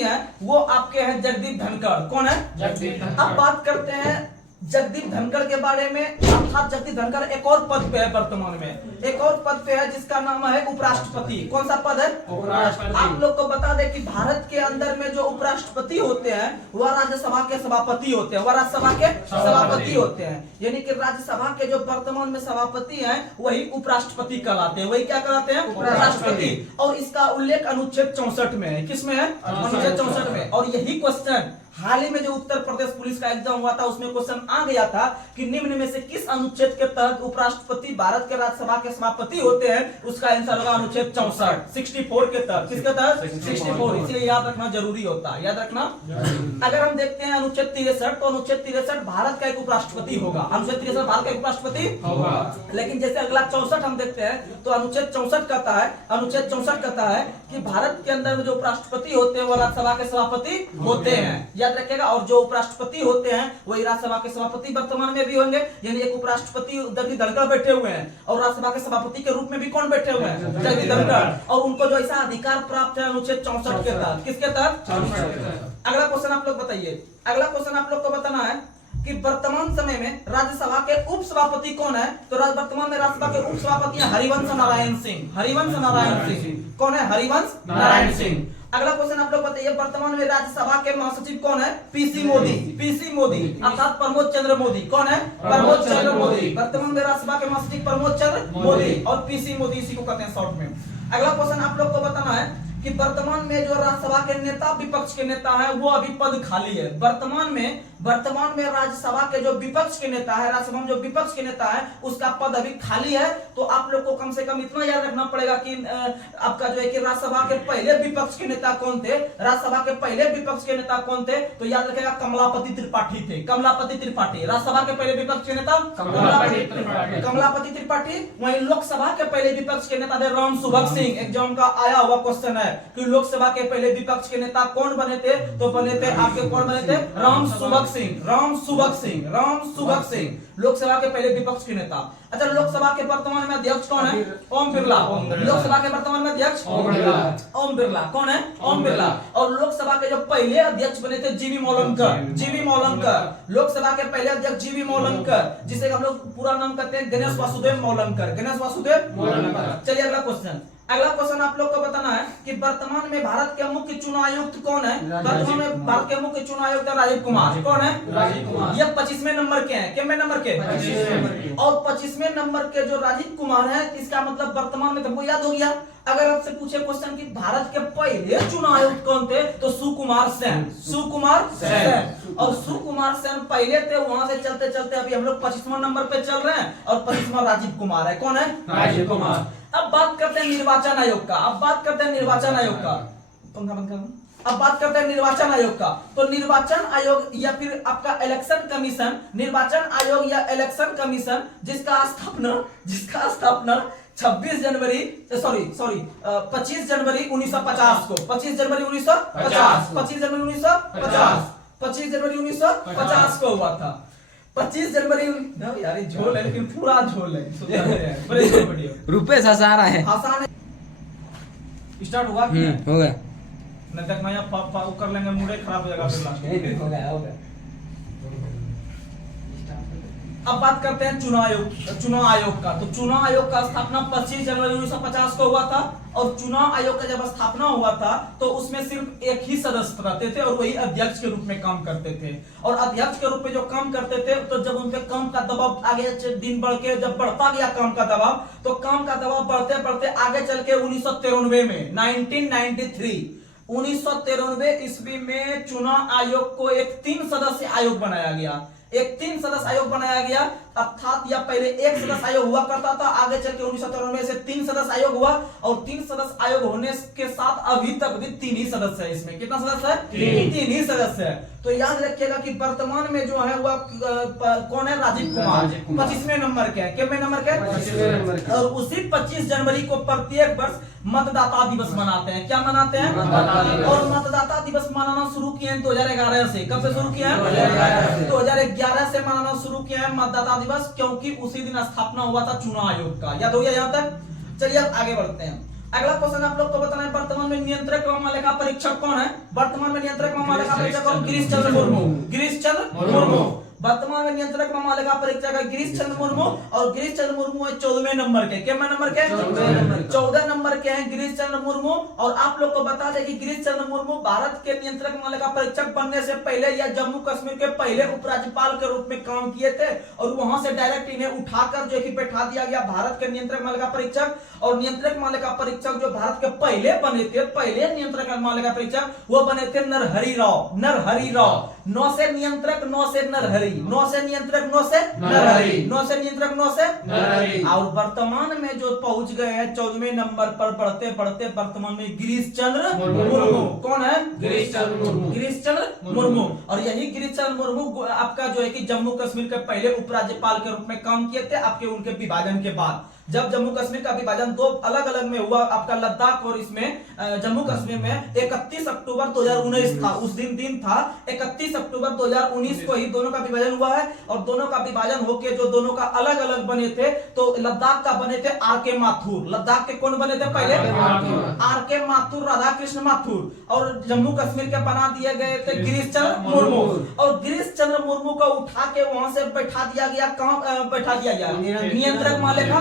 हैं वो आपके हैं जगदीप धनखड़। कौन है? जगदीप धनखड़। अब बात करते हैं जगदीप धनखड़ के बारे में। अर्थात जगदीप धनखड़ एक और पद पे है वर्तमान में, एक और पद पे है जिसका नाम है उपराष्ट्रपति। कौन सा पद है? उपराष्ट्रपति। आप लोग को बता दें कि भारत के अंदर में जो उपराष्ट्रपति होते हैं वह राज्यसभा के सभापति होते हैं, यानी कि राज्यसभा के जो वर्तमान में सभापति हैं वही उपराष्ट्रपति कहलाते हैं। वही क्या कहलाते हैं? उपराष्ट्रपति। और इसका उल्लेख अनुच्छेद 64 में है। किसमें है? अनुच्छेद 64 में। और यही क्वेश्चन हाल ही में जो उत्तर प्रदेश पुलिस का एग्जाम हुआ था उसमें क्वेश्चन आ गया था कि निम्न में से किस अनुच्छेद के तहत उपराष्ट्रपति भारत के राज्यसभा के सभापति होते हैं? उसका आंसर होगा अनुच्छेद 64 के तहत। किसके तहत? 64। इसलिए याद रखना जरूरी होता है, याद रखना। अगर हम देखते हैं अनुच्छेद 63, तो अनुच्छेद 63 भारत का एक उपराष्ट्रपति होगा। अनुच्छेद 63 भारत का एक उपराष्ट्रपति होगा। लेकिन जैसे अगला 64 हम देखते हैं तो अनुच्छेद 64 कहता है कि भारत के अंदर में जो उपराष्ट्रपति होते हैं वो राज्यसभा के सभापति होते हैं, याद रखिएगा। और जो उपराष्ट्रपति होते हैं वही राज्यसभा के सभापति वर्तमान में भी होंगे। यानी एक उपराष्ट्रपति जगदीप धनखड़ बैठे हुए हैं और राज्यसभा के सभापति के रूप में भी कौन बैठे हुए हैं? जगदीप धनखड़। और उनको जो ऐसा अधिकार प्राप्त है अनुच्छेद 64 के तहत। किसके तहत? 64। अगला क्वेश्चन आप लोग बताइए। अगला क्वेश्चन आप लोग को बताना है कि वर्तमान समय में राज्यसभा के उपसभापति कौन है? तो वर्तमान में राज्यसभा के उपसभापति हैं हरिवंश नारायण सिंह। कौन है? हरिवंश नारायण सिंह। अगला क्वेश्चन आप लोग बताइए, वर्तमान में राज्यसभा के महासचिव कौन है? पीसी मोदी अर्थात प्रमोद चंद्र मोदी। कौन है? प्रमोद चंद्र मोदी। वर्तमान में राज्यसभा के महासचिव प्रमोद चंद्र मोदी और पीसी मोदी, इसी को कहते हैं शॉर्ट में। अगला क्वेश्चन आप लोग को बताना है कि वर्तमान में जो राज्यसभा के नेता विपक्ष के नेता है वो अभी पद खाली है। वर्तमान में राज्यसभा के जो विपक्ष के नेता है, राज्यसभा में जो विपक्ष के नेता है उसका पद अभी खाली है। तो आप लोग को कम से कम इतना याद रखना पड़ेगा कि आपका जो है कि राज्यसभा के पहले विपक्ष के नेता कौन थे। राज्यसभा के पहले विपक्ष के नेता कौन थे? तो याद रखेगा कमलापति त्रिपाठी थे। कमलापति त्रिपाठी राज्यसभा के पहले विपक्ष के नेता कमलापति त्रिपाठी। वहीं लोकसभा के पहले विपक्ष के नेता थे राम सुभग सिंह। एग्जाम का आया हुआ क्वेश्चन है कि लोकसभा के पहले विपक्ष के नेता कौन बने थे? तो बने थे आपके कौन बने थे? राम सुभग सिंह लोकसभा के पहले विपक्ष के नेता। अच्छा, लोकसभा के वर्तमान में अध्यक्ष कौन है? ओम बिरला। लोकसभा के वर्तमान में अध्यक्ष ओम बिरला। कौन है? ओम बिरला। और लोकसभा के जो पहले अध्यक्ष बने थे जीवी मौलंकर। लोकसभा के पहले अध्यक्ष जीवी मौलंकर, जिसे हम लोग पूरा नाम कहते हैं गणेश वासुदेव मौलंकर। चलिए अगला क्वेश्चन आप लोग को बताना है कि वर्तमान में भारत के मुख्य चुनाव आयुक्त कौन है? वर्तमान में भारत के मुख्य चुनाव आयुक्त राजीव कुमार। कौन है? राजीव कुमार। ये 25वें नंबर के हैं। कितने नंबर के? 25वें। और 25वें नंबर के जो राजीव कुमार है, इसका मतलब वर्तमान में तुमको याद हो गया। अगर आपसे पूछे क्वेश्चन कि भारत के पहले चुनाव आयुक्त कौन थे, तो सुकुमार सेन। और सुकुमार सेन पहले थे। वहां से चलते चलते अभी हम लोग 25वां नंबर पे चल रहे हैं और 25वां राजीव कुमार है। कौन है? राजीव कुमार। अब बात करते हैं निर्वाचन आयोग का। पंखा बंद करो। अब बात करते हैं निर्वाचन आयोग का। तो निर्वाचन आयोग या फिर आपका इलेक्शन कमीशन, निर्वाचन आयोग या इलेक्शन कमीशन जिसका स्थापना 25 जनवरी 1950 को 25 जनवरी 1950 को हुआ था। 25 जनवरी यार झोल है, लेकिन पूरा झोल है। रुपेश हंसा रहा है। स्टार्ट हुआ? हो गया। नहीं तक मैं कर लेंगे, मूड खराब हो जाएगा फिर। हो गया। अब बात करते हैं चुनाव आयोग का। तो चुनाव आयोग का स्थापना 25 जनवरी 1950 को हुआ था। और चुनाव आयोग का जब स्थापना हुआ था तो उसमें सिर्फ एक ही सदस्य रहते थे और वही अध्यक्ष के रूप में काम करते थे। और अध्यक्ष के रूप में जो काम करते थे, तो जब उनके काम का दबाव आगे दिन बढ़ के जब बढ़ता गया काम का दबाव, तो काम का दबाव बढ़ते बढ़ते आगे चल के 1993 में 1993 ईस्वी में चुनाव आयोग को एक 3 सदस्य आयोग बनाया गया। अर्थात या पहले एक सदस्य आयोग हुआ करता था, आगे चल के 1993 से 3 सदस्य आयोग हुआ। और 3 सदस्य आयोग होने के साथ अभी तक भी 3 ही सदस्य है। इसमें कितना सदस्य है? 3 ही सदस्य है। तो याद रखिएगा कि वर्तमान में जो है वह कौन है? राजीव कुमार। 25वें नंबर के हैं। कितने नंबर के? और उसी 25 जनवरी को प्रत्येक वर्ष मतदाता दिवस मनाते हैं। क्या मनाते हैं? और मतदाता दिवस मनाना शुरू किए हैं 2011 से। कब से शुरू किया है? 2011 से मनाना शुरू किया है मतदाता दिवस, क्योंकि उसी दिन स्थापना हुआ था चुनाव आयोग का। याद हो गया यहाँ तक? चलिए अब आगे बढ़ते हैं। अगला क्वेश्चन आप लोग को बताना है, वर्तमान में नियंत्रक एवं लेखा परीक्षक कौन है? वर्तमान में नियंत्रक एवं लेखा परीक्षक कौन? गिरीश चंद्र मुर्मू। वर्तमान में नियंत्रक एवं लेखा परीक्षक है गिरीश चंद्र मुर्मू। और गिरीश चंद्र मुर्मू है 14वें नंबर के। कितने नंबर के? 14 नंबर के हैं गिरीश चंद्र मुर्मू। और आप लोग को बता दें कि गिरीश चंद्र मुर्मू भारत के नियंत्रक एवं लेखा परीक्षक बनने से पहले या जम्मू कश्मीर के पहले उपराज्यपाल के रूप में काम किए थे। और वहां से डायरेक्ट इन्हें उठाकर जो है कि बैठा दिया गया भारत के नियंत्रक एवं लेखा परीक्षक। और नियंत्रक एवं लेखा परीक्षक जो भारत के पहले बने थे, पहले नियंत्रक एवं लेखा परीक्षक, वो बने थे नरहरि राव। 9 से नियंत्रक, 9 से नरहरि, 9 से नियंत्रक, 9 से नरहरि, 9 से नियंत्रक, 9 से नरहरि। और वर्तमान में जो पहुंच गए हैं 14वें नंबर पर बढ़ते बढ़ते वर्तमान में गिरीश चंद्र मुर्मू। कौन है? गिरीश चंद्र मुर्मू। और यही गिरीश चंद्र मुर्मू आपका जो है कि जम्मू कश्मीर के पहले उपराज्यपाल के रूप में काम किए थे। आपके उनके विभाजन के बाद, जब जम्मू कश्मीर का विभाजन 2 अलग अलग में हुआ, आपका लद्दाख और इसमें जम्मू कश्मीर में 31 अक्टूबर 2019 था। उस दिन था 31 अक्टूबर 2019 को ही दोनों का विभाजन हुआ है। और दोनों का विभाजन होके जो दोनों का अलग अलग बने थे, तो लद्दाख का बने थे आर.के. माथुर। लद्दाख के कौन बने थे पहले? आर.के. माथुर, राधाकृष्ण माथुर। और जम्मू कश्मीर के बना दिए गए थे गिरीश चंद्र मुर्मू। और गिरीश चंद्र मुर्मू को उठा के वहां से बैठा दिया गया नियंत्रक लेखा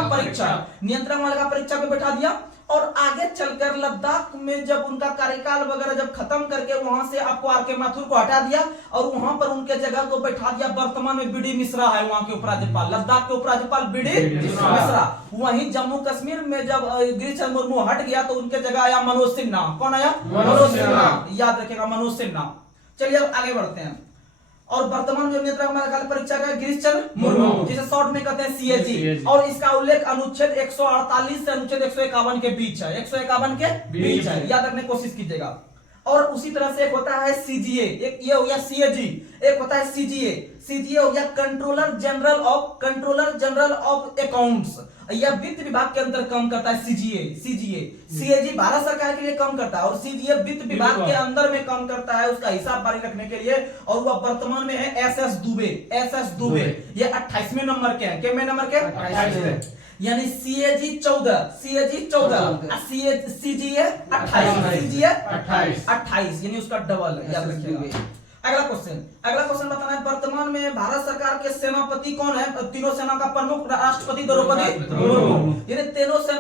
परीक्षा पे बैठा दिया। और आगे चलकर लद्दाख में जब उनका कार्यकाल वगैरह जब खत्म करके वहां से आपको आर.के. माथुर को हटा दिया और वहां पर उनके जगह को बैठा दिया, वर्तमान में बीडी मिश्रा है वहां के उपराज्यपाल, लद्दाख के उपराज्यपाल बीडी मिश्रा। वहीं जम्मू कश्मीर में जब गिरीश चंद्र मुर्मू हट गया तो उनके जगह आया मनोज सिन्हा। कौन आया? मनोज सिन्हा, याद रखिएगा मनोज सिन्हा। चलिए अब आगे बढ़ते हैं। और वर्तमान में नियंत्रक परीक्षा का गिरीश चंद्र मुर्मू, जिसे शॉर्ट में कहते हैं सीएजी, और इसका उल्लेख अनुच्छेद 148 से अनुच्छेद 151 के बीच है, 151 के बीच है, याद रखने की कोशिश कीजिएगा। और उसी तरह से एक होता है सीजीए, एक ये हो गया सीएजी, एक होता है सीजीए। सीजीए हो गया कंट्रोलर जनरल ऑफ अकाउंट्स, यह वित्त विभाग के अंदर काम करता है। सीजीए सीएजी भारत सरकार के लिए काम करता है और सीजीए वित्त विभाग के अंदर में काम करता है उसका हिसाब बारी रखने के लिए। और वह वर्तमान में है एसएस दुबे, ये 28वें नंबर के हैं। कितने नंबर के? 28, यानी सीएजी 14, सीजीए 28, यानी उसका डबल है, याद रखिएगा। अगला क्वेश्चन बताना है, वर्तमान में भारत सरकार के सेनापति कौन है? तीनों सेना का प्रमुख राष्ट्रपति द्रौपदी मुर्मू, यानी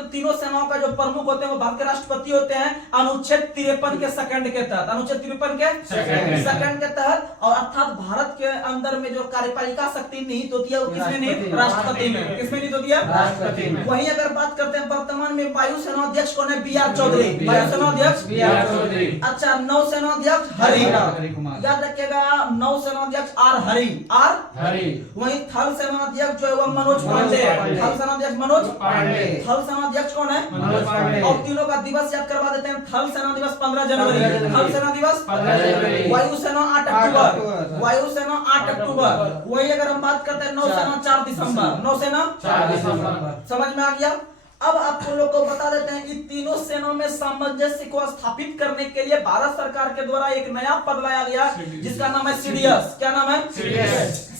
तीनों सेनाओं का जो प्रमुख होते हैं वो भारत के राष्ट्रपति होते हैं अनुच्छेद 53 के सेकंड के तहत, अनुच्छेद 53 के सेकंड के तहत। और अर्थात भारत के अंदर में जो कार्यपालिका शक्ति निहित होती है वो किसमें निहित? राष्ट्रपति में। किसमें निहित होती है? राष्ट्रपति में। वहीं अगर बात करते हैं वर्तमान में वायुसेना अध्यक्ष कौन है? बीआर चौधरी, वायुसेना अध्यक्ष बीआर चौधरी। अच्छा, नौसेना अध्यक्ष हरि कुमार, याद रखिएगा, नौसेना अध्यक्ष आर हरि। वहीं थल सेना अध्यक्ष जो है वो मनोज पांडे, थल सेना अध्यक्ष मनोज पांडे। थल सेना अध्यक्ष कौन है? मनोज पांडे। और तीनों का दिवस याद करवा देते हैं। थल सेना दिवस 15 जनवरी, थल सेना दिवस 15 जनवरी। वायुसेना 8 अक्टूबर, वायुसेना 8 अक्टूबर। वही अगर हम बात करते हैं नौसेना 4 दिसंबर, नौसेना 4 दिसंबर। समझ में आ गया? अब आपको लोग को बता देते हैं, इन तीनों सेनाओं में सामंजस्य को स्थापित करने के लिए भारत सरकार के द्वारा एक नया पद लाया गया जिसका नाम है सीडीएस। क्या नाम है?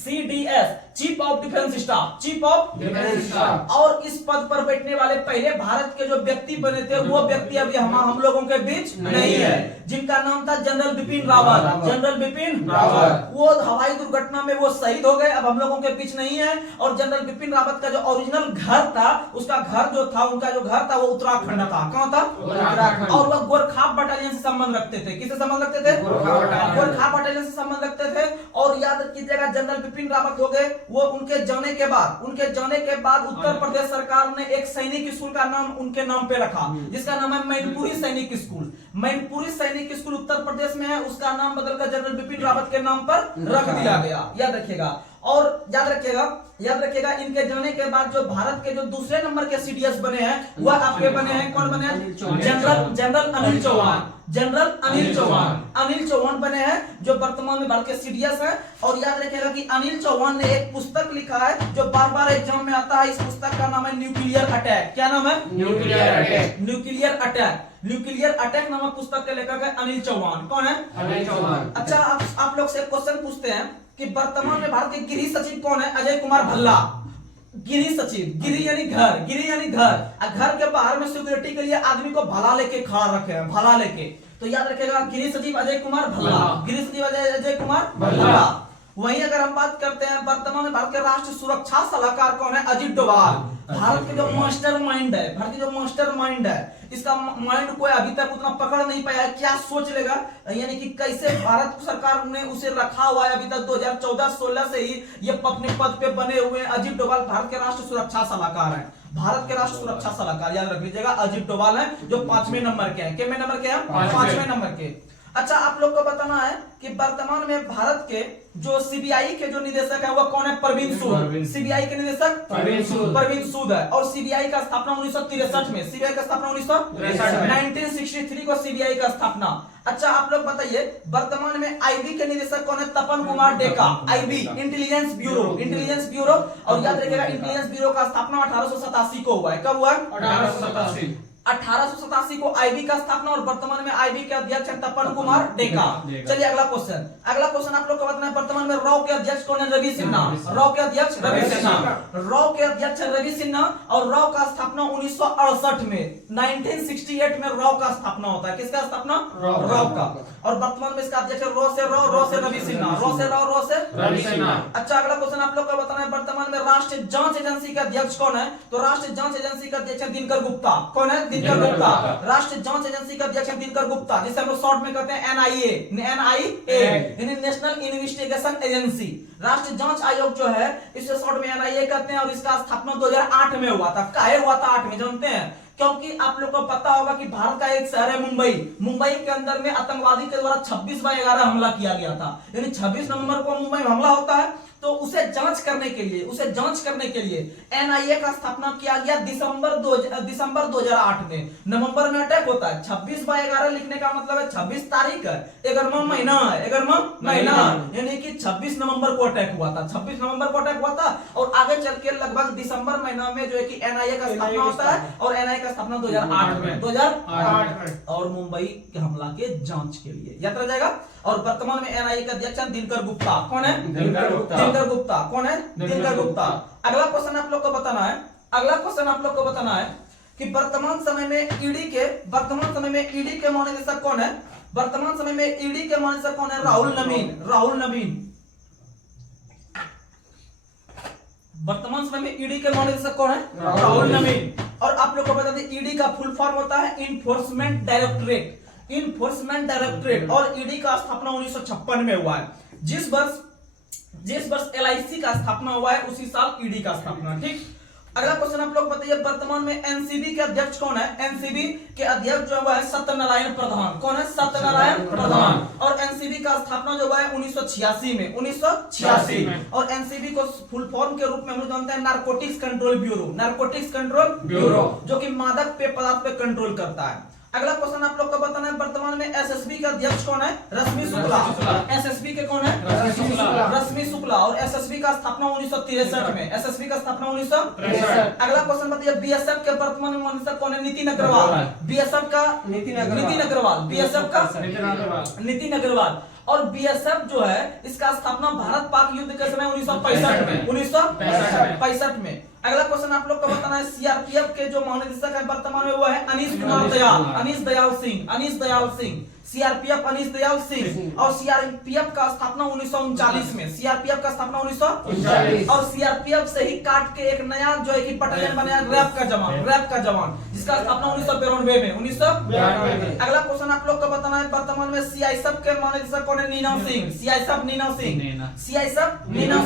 CDS, chief of defence staff, chief of defence staff. और इस पद पर बैठने वाले पहले भारत के जो व्यक्ति बने थे वो व्यक्ति अभी हम लोगों के बीच नहीं है, जिनका नाम था जनरल बिपिन रावत। जनरल बिपिन रावत वो हवाई दुर्घटना में वो शहीद हो गए, अब हम लोगों के बीच नहीं है। और जनरल बिपिन रावत का जो ओरिजिनल घर था, उसका घर जो था, उनका जो घर था वो उत्तराखंड था। कहाँ था? उत्तराखंड। और वह गोरखा बटालियन से संबंध रखते थे। किससे संबंध रखते थे? गोरखा बटालियन से संबंध रखते थे। और याद कीजिएगा, जनरल बिपिन रावत हो गए, वो उनके जाने के बाद उत्तर प्रदेश सरकार ने एक सैनिक स्कूल का नाम उनके नाम पे रखा, जिसका नाम है मैनपुरी सैनिक स्कूल। मैनपुरी सैनिक स्कूल उत्तर प्रदेश में है, उसका नाम बदलकर जनरल बिपिन रावत के नाम पर रख दिया गया, याद रखिएगा। और याद रखिएगा इनके जाने के बाद जो भारत के जो दूसरे नंबर के सीडीएस बने हैं वह आपके बने हैं, कौन बने हैं? जनरल अनिल चौहान बने हैं, जो वर्तमान में भारत के सीडीएस हैं। और याद रखिएगा कि अनिल चौहान ने एक पुस्तक लिखा है जो बार बार एग्जाम में आता है। इस पुस्तक का नाम है न्यूक्लियर अटैक। क्या नाम है? न्यूक्लियर अटैक नामक पुस्तक के लेखक है अनिल चौहान। कौन है? अनिल चौहान। अच्छा, आप लोग से क्वेश्चन पूछते हैं कि वर्तमान में भारत के गृह सचिव कौन है? अजय कुमार भल्ला। गृह सचिव, गृह यानी घर, घर के बाहर में सिक्योरिटी के लिए आदमी को भला लेके खड़ा रखे हैं, भला लेके। तो याद रखेगा गृह सचिव अजय कुमार भल्ला। वहीं अगर हम बात करते हैं वर्तमान में भारत के राष्ट्रीय सुरक्षा सलाहकार कौन है? अजित डोभाल। भारत के जो मास्टरमाइंड है, इसका माइंड कोई अभी तक उतना पकड़ नहीं पाया है। क्या सोच लेगा, यानी कि कैसे भारत सरकार ने उसे रखा हुआ है अभी तक 2014-16 से ही ये अपने पद पे बने हुए हैं। अजित डोभाल भारत के राष्ट्रीय सुरक्षा सलाहकार हैं, भारत के राष्ट्रीय सुरक्षा सलाहकार, याद रख लीजिएगा। अजित डोभाल है जो 5वें नंबर के हैं। कितने नंबर के हैं? 5वें नंबर के। अच्छा, आप लोग को बताना है कि वर्तमान में भारत के जो सीबीआई के जो निदेशक है वो कौन है? प्रवीण सूद। सीबीआई के निदेशक प्रवीण सूद है। और सीबीआई का स्थापना 1963 में, सीबीआई का स्थापना 1963 को सीबीआई का स्थापना। अच्छा, आप लोग बताइए वर्तमान में आईबी के निदेशक कौन है? Tapan Kumar Deka. IB Intelligence Bureau. और याद रखिएगा इंटेलिजेंस ब्यूरो का स्थापना 1887 को हुआ है। कब हुआ? 1887 को आईबी का स्थापना। और वर्तमान में आईबी के अध्यक्ष हैं तपन कुमार डेका। चलिए अगला क्वेश्चन आप लोग को बताना है वर्तमान में रॉ के अध्यक्ष कौन है? रवि सिन्हा। रॉ के अध्यक्ष रवि सिन्हा। और रॉ का स्थापना 1968 में, 1968 में रॉ का स्थापना होता है। किसका स्थापना? रॉ का। और वर्तमान में इसका अध्यक्ष रॉ से रवि सिन्हा। अच्छा, अगला क्वेश्चन आप लोग को बताना है वर्तमान में राष्ट्रीय जांच एजेंसी का अध्यक्ष कौन है? तो राष्ट्रीय जांच एजेंसी का अध्यक्ष दिनकर गुप्ता। कौन है? दिनकर गुप्ता। राष्ट्रीय जांच एजेंसी का अध्यक्ष दिनकर गुप्ता, जिसे हम लोग शॉर्ट में कहते हैं एनआईए, यानी नेशनल इन्वेस्टिगेशन एजेंसी। राष्ट्रीय जांच आयोग जो है इसे शॉर्ट में एनआईए कहते हैं और इसका स्थापना 2008 में हुआ था। काहे हुआ था 8 में जानते हैं? क्योंकि आप लोग को पता होगा कि भारत का एक शहर है मुंबई, मुंबई के अंदर में आतंकवादी के द्वारा 26/11 हमला किया गया था, यानी 26 नवंबर को मुंबई में हमला होता है। तो उसे जांच करने के लिए एनआईए का स्थापना किया गया दिसंबर 2008 में। नवंबर में अटैक होता है, 26/11 लिखने का मतलब है 26 तारीख है, 11वां महीना है, 11वां महीना, यानी कि 26 नवंबर को अटैक हुआ था, 26 नवंबर को अटैक हुआ था। और आगे चल के लगभग दिसंबर महीना में जो है कि एनआईए का स्थापना होता है और एनआईए का स्थापना 2008 में और मुंबई के हमला के जांच के लिए याद रह जाएगा। और वर्तमान में एनआईए का अध्यक्ष दिनकर गुप्ता। कौन है? दिनकर गुप्ता। कौन है? दिनकर गुप्ता। अगला क्वेश्चन आप लोग को बताना है कि वर्तमान समय में ईडी के महानिदेशक कौन है? वर्तमान समय में ईडी के महानिदेशक कौन है? राहुल नवीन। वर्तमान समय में ईडी के महानिदेशक कौन है? राहुल नवीन। और आप लोग को बता दें ईडी का फुल फॉर्म होता है इन्फोर्समेंट डायरेक्टरेट और ईडी का स्थापना 1956 में हुआ है। जिस वर्ष एलआईसी का स्थापना हुआ है उसी साल ईडी का स्थापना। ठीक, अगला क्वेश्चन आप लोग बताइए वर्तमान में एनसीबी के अध्यक्ष कौन है? एनसीबी के अध्यक्ष जो है सत्यनारायण प्रधान। कौन है? सत्यनारायण प्रधान। और एनसीबी का स्थापना जो है 1986 में, 1986 में। और एनसीबी को फुल फॉर्म के रूप में हम लोग जानते हैं नारकोटिक्स कंट्रोल ब्यूरो, जो कि मादक पेय पदार्थ पे कंट्रोल करता है। अगला क्वेश्चन आप लोग को बताना है वर्तमान में एसएसबी का अध्यक्ष कौन है? रश्मि शुक्ला। एसएसबी के कौन है? रश्मि शुक्ला। और एसएसबी का स्थापना 1963 में, एसएसबी का स्थापना 1963। अगला क्वेश्चन बताइए बीएसएफ के वर्तमान में महानिदेशक कौन है? नितिन अग्रवाल। बीएसएफ का नितिन अग्रवाल। और बीएसएफ जो है इसका स्थापना भारत पाक युद्ध के समय 1965 में। अगला क्वेश्चन आप लोग को बताना है सीआरपीएफ के जो महानिदेशक है वर्तमान में वो है अनीश दयाल सिंह। सीआरपीएफ अनीश दयाल सिंह। और सीआरपीएफ का स्थापना 1939 में, सीआरपीएफ का स्थापना 1939। और सीआरपीएफ से ही काट के एक नया जो है कि बटालियन बनाया रैप का जवान, जिसका स्थापना 1992 में, 1992। अगला क्वेश्चन आप लोग को बताना है वर्तमान में सीआईएसएफ के महानिदेशक कौन है? नीना सिंह। सीआईएसएफ नीना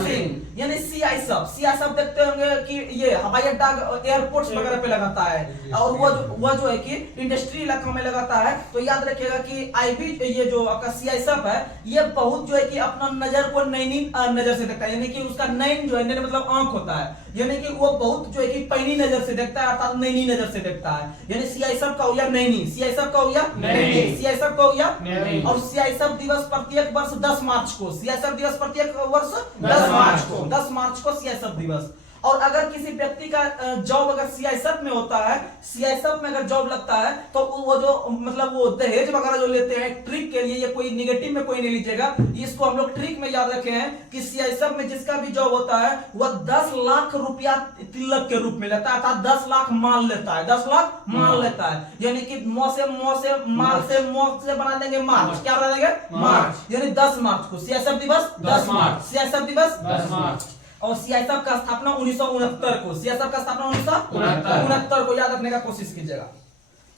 सिंह, यानी सीआईएसएफ देखते होंगे कि ये हवाई अड्डा एयरपोर्ट्स वगैरह पे लगाता है और वो जो है कि इंडस्ट्री इलाका में लगाता है। तो याद रखिएगा कि आईबी ये जो आपका सीआईएसएफ है ये बहुत जो है कि अपना नजर को नैनी नजर से देखता है, यानी कि उसका नैन जो है नैन मतलब आंख होता है, यानी कि वो बहुत जो है कि पैनी नजर से देखता है अर्थात नैनी नजर से देखता है। यानी सीआईएसएफ का हो गया नैनी, सीआईएसएफ का हो गया नैनी, सीआईएसएफ का हो गया नैनी। और सीआईएसएफ दिवस प्रत्येक वर्ष 10 मार्च को, सीआईएसएफ दिवस प्रत्येक वर्ष 10 मार्च को सीआईएसएफ दिवस। और अगर किसी व्यक्ति का जॉब अगर सीआईएसएफ में होता है, सीआईएसएफ में अगर जॉब लगता है तो वो जो मतलब वो दहेज वगैरह जो लेते हैं ट्रिक के लिए, ये कोई निगेटिव में कोई नहीं लीजिएगा, इसको हम लोग ट्रिक में याद रखे हैं कि सीआईएसएफ में जिसका भी जॉब होता है वह 10 लाख रुपया तिलक के रूप में लेता है, अर्थात 10 लाख माल लेता है, 10 लाख माल लेता है। यानी कि माल से बना देंगे मार्च, क्या बना देंगे? मार्च, यानी 10 मार्च को सीआईएसएफ दिवस 10 मार्च, सीआईएसएफ दिवस 10 मार्च। और सीआईएसएफ का स्थापना 1969 को, सीआईएसएफ का स्थापना 1969 को याद रखने का कोशिश कीजिएगा।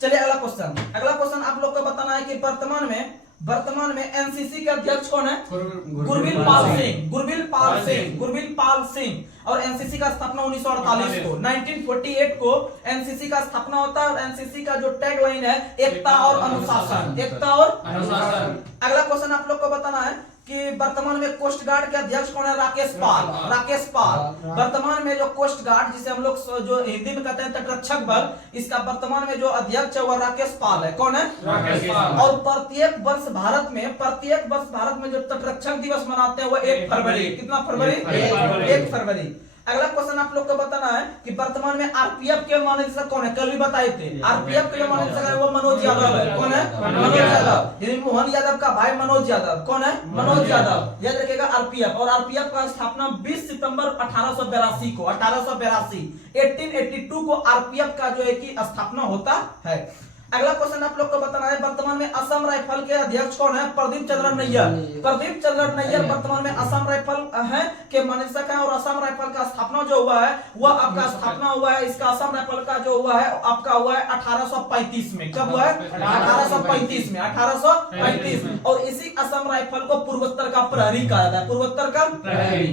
चलिए अगला क्वेश्चन आप लोग को बताना है कि वर्तमान में एनसीसी के अध्यक्ष कौन है? गुरबीर पाल सिंह। और एनसीसी का स्थापना 1948 को, 1948 को एनसीसी का स्थापना होता है। और एनसीसी का जो टैग लाइन है एकता और अनुशासन। अगला क्वेश्चन आप लोग को बताना है कि वर्तमान में कोस्ट गार्ड के अध्यक्ष कौन है? राकेश पाल। वर्तमान में जो कोस्ट गार्ड जिसे हम लोग जो हिंदी में कहते हैं तटरक्षक बल, इसका वर्तमान में जो अध्यक्ष है वह राकेश पाल है। कौन है? राकेश पाल। और प्रत्येक वर्ष भारत में जो तटरक्षक दिवस मनाते हैं वो 1 फरवरी, कितना फरवरी? 1 फरवरी। अगला क्वेश्चन आप लोग को बताना है कि वर्तमान में आरपीएफ के महानिदेशक कौन है? कल भी बताए थे, आरपीएफ के जो महानिदेशक है वो मनोज यादव है। कौन है? मनोज यादव, यानी मोहन यादव का भाई मनोज यादव। कौन है? मनोज यादव। याद रखिएगा आरपीएफ। और आरपीएफ का स्थापना 20 सितंबर 1882 को, 1882 को आरपीएफ का जो है कि स्थापना होता है। अगला क्वेश्चन आप लोग को बताना है, वर्तमान में असम राइफल के अध्यक्ष कौन है? प्रदीप चंद्र नैयर। प्रदीप चंद्र नैयर वर्तमान में असम राइफल है के मानसक है, और असम राइफल का स्थापना जो हुआ है वह आपका स्थापना हुआ है, इसका असम राइफल का जो हुआ है आपका हुआ है 1835 में। कब हुआ है? 1835 में, 1835 में। और इसी असम राइफल को पूर्वोत्तर का प्रहरी कहा जाता है, पूर्वोत्तर का प्रहरी।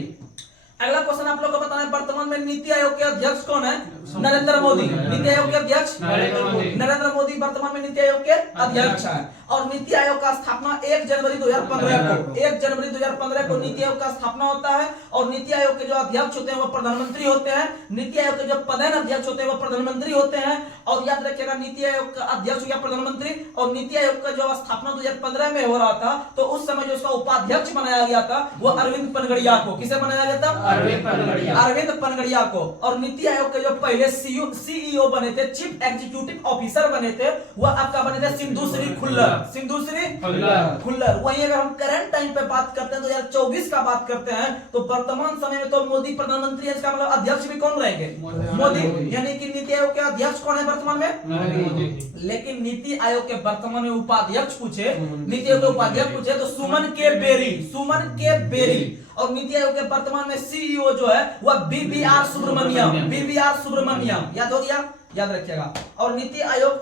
अगला क्वेश्चन आप लोग को बताना है, वर्तमान में नीति आयोग के अध्यक्ष कौन है? नरेंद्र मोदी। नीति आयोग के अध्यक्ष नरेंद्र मोदी वर्तमान में नीति आयोग के अध्यक्ष है। और नीति आयोग का स्थापना 1 जनवरी 2015 को 1 जनवरी 2015 को नीति आयोग का स्थापना होता है। और नीति आयोग के जो अध्यक्ष होते हैं वो प्रधानमंत्री होते हैं। नीति आयोग के जो पदेन अध्यक्ष होते हैं वो प्रधानमंत्री होते हैं। और याद रखिएगा, नीति आयोग का अध्यक्ष या प्रधानमंत्री। और नीति आयोग का जो स्थापना 2015 में हो रहा था, तो उस समय जो उसका उपाध्यक्ष बनाया गया था वो अरविंद पनगड़िया को। किसे बनाया गया था? अरविंद पनगड़िया को। और नीति आयोग के जो पहले सीईओ बने थे, चीफ एग्जीक्यूटिव ऑफिसर बने थे, वो आपका बने थे सिंधु श्री खुल्लर। सिंधु श्री खुल्लर। वहीं अगर हम करंट टाइम पे बात करते हैं 2024 का बात करते हैं, तो वर्तमान समय में तो मोदी प्रधानमंत्री है, इसका मतलब अध्यक्ष भी कौन रहेंगे? मोदी। यानी कि नीति आयोग के अध्यक्ष कौन है वर्तमान में? लेकिन नीति आयोग के वर्तमान में उपाध्यक्ष पूछे, नीति आयोग के उपाध्यक्ष पूछे तो सुमन के बेरी। सुमन के बेरी। और नीति आयोग के वर्तमान में सीईओ जो है वह बीवीआर सुब्रमण्यम। याद हो गया? याद रखिएगा। और नीति आयोग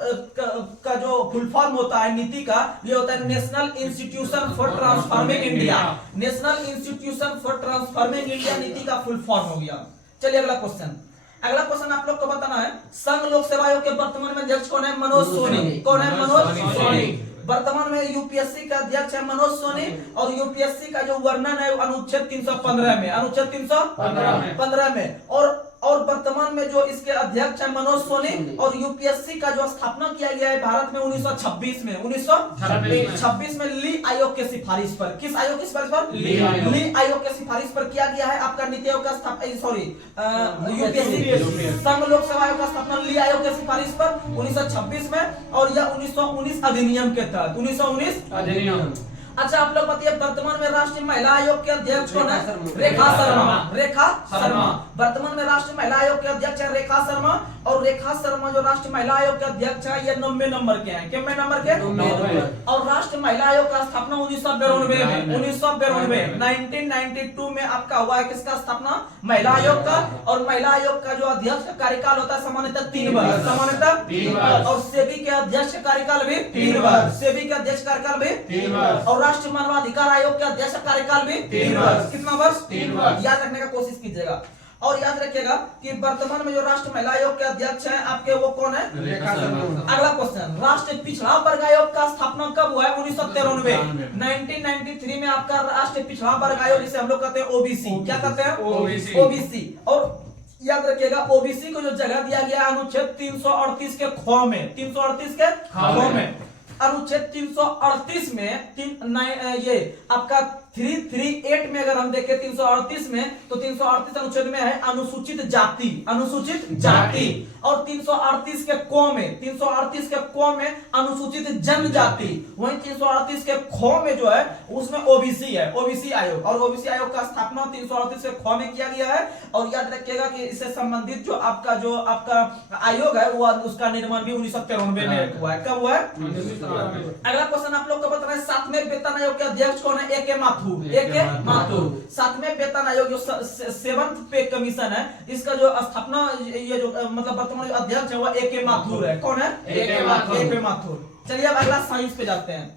का जो फुल फॉर्म होता है नीति का, ये होता है national institution for transforming India. National institution for transforming India नीति का फुल फॉर्म हो गया। चलिए अगला क्वेश्चन। अगला क्वेश्चन आप लोग को बताना है, संघ लोक सेवा आयोग के वर्तमान में अध्यक्ष कौन है? मनोज सोनी। कौन है? मनोज सोनी। वर्तमान में यूपीएससी का अध्यक्ष है मनोज सोनी। और यूपीएससी का जो वर्णन है अनुच्छेद 315 में, अनुच्छेद 315 में। और वर्तमान में जो इसके अध्यक्ष है मनोज सोनी। और यूपीएससी का जो स्थापना किया गया है भारत में 1926 में, 1926 में ली आयोग के सिफारिश पर। किस आयोग की सिफारिश पर? ली आयोग के सिफारिश पर किया गया है आपका नीति आयोग का यूपीएससी संघ लोक सेवा आयोग का स्थापना ली आयोग के सिफारिश पर 1926 में। और यह 1919 अधिनियम के तहत, 1919 अधिनियम। अच्छा, आप लोग बताइए, वर्तमान में राष्ट्रीय महिला आयोग के अध्यक्ष कौन है? रेखा शर्मा। रेखा शर्मा वर्तमान में राष्ट्रीय महिला आयोग के अध्यक्ष है रेखा शर्मा। और रेखा शर्मा जो राष्ट्रीय महिला आयोग के अध्यक्ष है, ये 90 नंबर के हैं। कितने नंबर के? 90। और राष्ट्रीय महिला आयोग का स्थापना 1992 में, 1992 में आपका हुआ है। किसका स्थापना? महिला आयोग का। और महिला आयोग का जो अध्यक्ष का कार्यकाल होता है सामान्यतः 3 वर्ष, सामान्यतः 3 वर्ष। और सेबी के अध्यक्ष का कार्यकाल भी 3 वर्ष, सेबी के अध्यक्ष कार्यकाल भी 3 वर्ष। और राष्ट्रीय मानवाधिकार आयोग के अध्यक्ष कार्यकाल भी 3 वर्ष। कितना वर्ष? 3 वर्ष। याद रखने का कोशिश कीजिएगा। और याद रखिएगा कि वर्तमान में जो राष्ट्रीय महिला आयोग के अध्यक्ष हैं आपके, वो कौन है? रेखा शर्मा। अगला क्वेश्चन, राष्ट्रीय पिछड़ा वर्ग आयोग का स्थापना कब हुआ है? 1993। 1993 में आपका राष्ट्रीय पिछड़ा वर्ग आयोग, जिसे हम लोग कहते हैं ओबीसी। क्या कहते हैं? ओबीसी। और याद रखिएगा, ओबीसी को जो जगह दिया गया अनुच्छेद 338 के ख में, 338 के ख में। अनुच्छेद 338 में ये आपका 338 में अगर हम देखें 338 में, तो 338 अनुच्छेद में है अनुसूचित जाति, अनुसूचित जाति। और 338 के क में, 338 के क में अनुसूचित जनजाति। वहीं 338 के ख में जो है उसमें ओबीसी है, ओबीसी आयोग। और ओबीसी आयोग का स्थापना 338 के ख में किया गया है। और याद रखिएगा कि इससे संबंधित जो आपका आयोग है वो उसका निर्माण भी 1993 में हुआ है। कब हुआ है? अगला क्वेश्चन आप लोग को बताना है, 7वें वेतन आयोग के अध्यक्ष कौन है? ए.के. माथुर। 7वें वेतन आयोग जो 7th पे कमीशन है, इसका जो स्थापना, ये जो मतलब वर्तमान अध्यक्ष है वो ए.के. माथुर है। कौन है? ए.के. माथुर। चलिए अब अगला साइंस पे जाते हैं।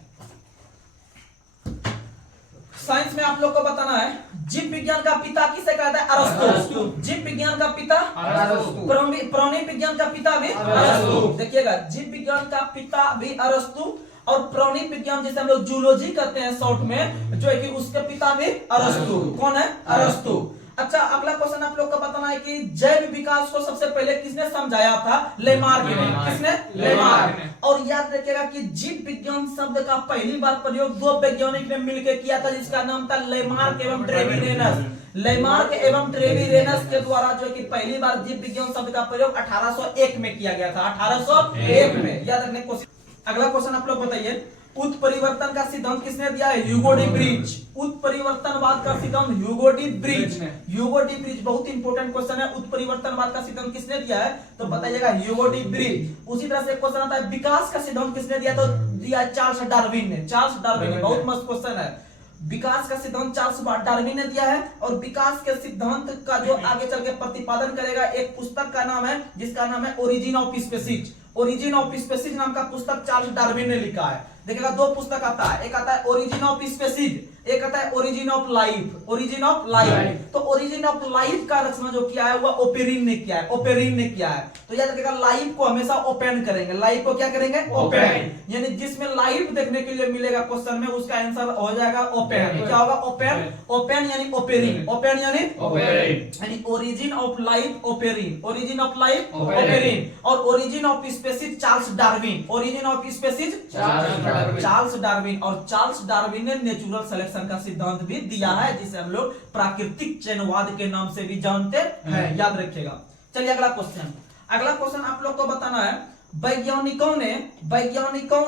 साइंस में आप लोग को बताना है, जीव विज्ञान का पिता किसे कहता है? अरस्तु। जीव विज्ञान का पिता अरस्तु। प्राणी विज्ञान का पिता भी अरस्तु। देखिएगा, जीव विज्ञान का पिता भी अरस्तु। और प्राणी विज्ञान जिसे हम लोग जूलॉजी कहते हैं शॉर्ट में, जो है कि उसके पिता भी अरस्तु। कौन है? अरस्तु। अच्छा, अगला क्वेश्चन आप लोग को बताना है कि जैव विकास को सबसे पहले किसने समझाया था? लेमार्क ने। किसने? लेमार्क ने। और याद रखिएगा कि जीव विज्ञान शब्द का पहली बार प्रयोग 2 वैज्ञानिक ने मिलकर किया था, जिसका नाम था लेमार्क एवं ट्रेविरेनस। लेमार्क एवं ट्रेविरेनस के द्वारा जो कि पहली बार जीव विज्ञान शब्द का प्रयोग 1801 में किया गया था, 1801 में। याद रखने की कोशिश। अगला क्वेश्चन आप लोग बताइए उत्परिवर्तन का सिद्धांत किसने दिया है? Hugo de bridge. उत्परिवर्तनवाद का सिद्धांत Hugo de bridge. Hugo de bridge बहुत इंपॉर्टेंट क्वेश्चन है। उत्परिवर्तनवाद का सिद्धांत किसने दिया है? तो बताइएगा ह्यूगो डी ब्रिज। उसी तरह से क्वेश्चन आता है विकास का सिद्धांत किसने दिया? तो दिया चार्ल्स डार्विन ने। चार्ल्स डार्विन ने, बहुत मस्त क्वेश्चन है। विकास का सिद्धांत चार्ल्स डार्विन ने दिया है। और विकास के सिद्धांत का जो आगे चल के प्रतिपादन करेगा, एक पुस्तक का नाम है जिसका नाम है origin of species. Origin of species नाम का पुस्तक चार्ल्स डार्विन ने लिखा है। देखिएगा दो पुस्तक आता है, एक आता है ओरिजिन ऑफ स्पीसीज, एक आता है origin of life. Origin of life, तो ओरिजिन ऑफ लाइफ का रचना जो किया है वह ओपेरिन ने किया है। ओपेरिन ने किया है। तो याद रखिएगा लाइफ को हमेशा ओपन करेंगे। लाइफ को क्या करेंगे? ओपन। यानी जिसमें लाइफ देखने के लिए मिलेगा क्वेश्चन में, उसका आंसर हो जाएगा ओपन। क्या होगा? ओपन। ओपन यानी ओपेरिन। ओपन यानी origin of life Oparin. Origin of life Oparin. और origin of species Charles Darwin. Origin of species Charles Darwin. और चार्ल्स डार्विन ने नेचुरल सिलेक्शन का सिद्धांत भी दिया है, जिसे हम लोग प्राकृतिक चयनवाद के नाम से भी जानते हैं। याद रखिएगा। चलिए अगला क्वेश्चन। अगला क्वेश्चन आप लोग को बताना है, वैज्ञानिकों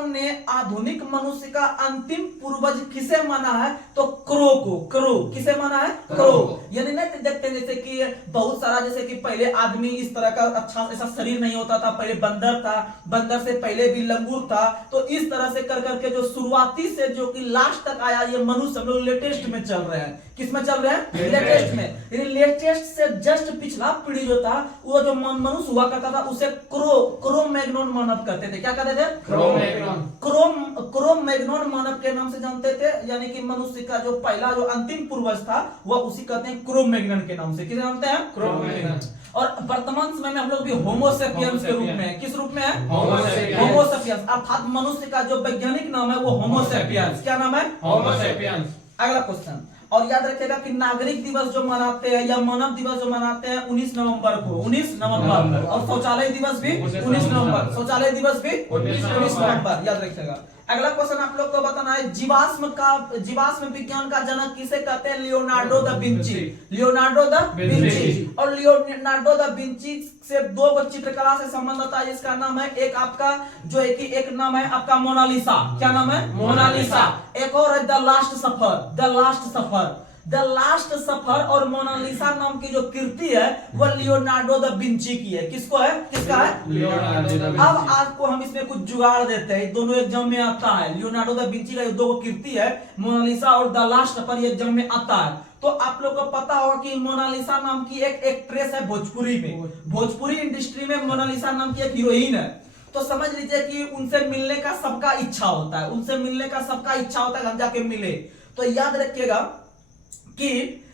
ने आधुनिक मनुष्य का अंतिम पूर्वज किसे माना है? तो क्रो को। क्रो किसे माना है? क्रो। यानी नहीं देखते जैसे कि बहुत सारा, जैसे कि पहले आदमी इस तरह का अच्छा ऐसा शरीर नहीं होता था, पहले बंदर था, बंदर से पहले भी लंगूर था। तो इस तरह से कर करके जो शुरुआती से जो कि लास्ट तक आया, ये मनुष्य हम लोग लेटेस्ट में चल रहे हैं। किस में चल रहे हैं? लेटेस्ट में। यानी लेटेस्ट से जस्ट पिछला पीढ़ी जो था, वो जो मनुष्य हुआ करता था, उसे क्रो मैग्नोन मानव कहते थे। क्या कहते थे? क्रो मैग्नोन मानव के नाम से जानते थे। यानी कि मनुष्य का जो पहला जो अंतिम पूर्वज था, वह उसी कहते हैं क्रो मैग्नन के नाम से। किसे जानते हैं? Crow Magnon. और वर्तमान समय में हम लोग भी होमो सेपियंस के रूप में, किस रूप में है? होमो सेपियंस। अर्थात मनुष्य का जो वैज्ञानिक नाम है वो होमो सेपियंस। क्या नाम है? होमो सेपियंस। अगला क्वेश्चन। और याद रखिएगा कि नागरिक दिवस जो मनाते हैं या मानव दिवस जो मनाते हैं 19 नवंबर को, 19 नवंबर। और शौचालय दिवस भी 19 नवंबर। शौचालय दिवस भी 19 नवंबर। याद रखिएगा। अगला क्वेश्चन आप लोग को बताना है, जीवाश्म विज्ञान का जनक किसे कहते हैं? Leonardo da Vinci. Leonardo da Vinci. और लियोनार्डो दा विंची से दो चित्रकला से संबंध होता है, जिसका नाम है, एक आपका जो है कि एक नाम है आपका मोनालिसा। क्या नाम है? मोनालिसा। एक और है the Last Supper. The Last Supper. The Last Supper और मोनालिसा नाम की जो कृति है वह लियोनार्डो दा विंची की है। किसको है? किसका है? Leonardo da Vinci. अब आपको हम इसमें कुछ जुगाड़ देते हैं, दोनों एग्जाम में आता है। लियोनार्डो दा विंची का दो कृति है, मोनालिसा और द लास्ट सफर, ये एग्जाम में आता है। तो आप लोग को पता होगा कि मोनालिसा नाम की एक एक्ट्रेस है भोजपुरी में। भोजपुरी इंडस्ट्री में मोनालिसा नाम की एक हीरोइन है। तो समझ लीजिए कि उनसे मिलने का सबका इच्छा होता है। उनसे मिलने का सबका इच्छा होता है कि हम जाके मिले। तो याद रखिएगा कि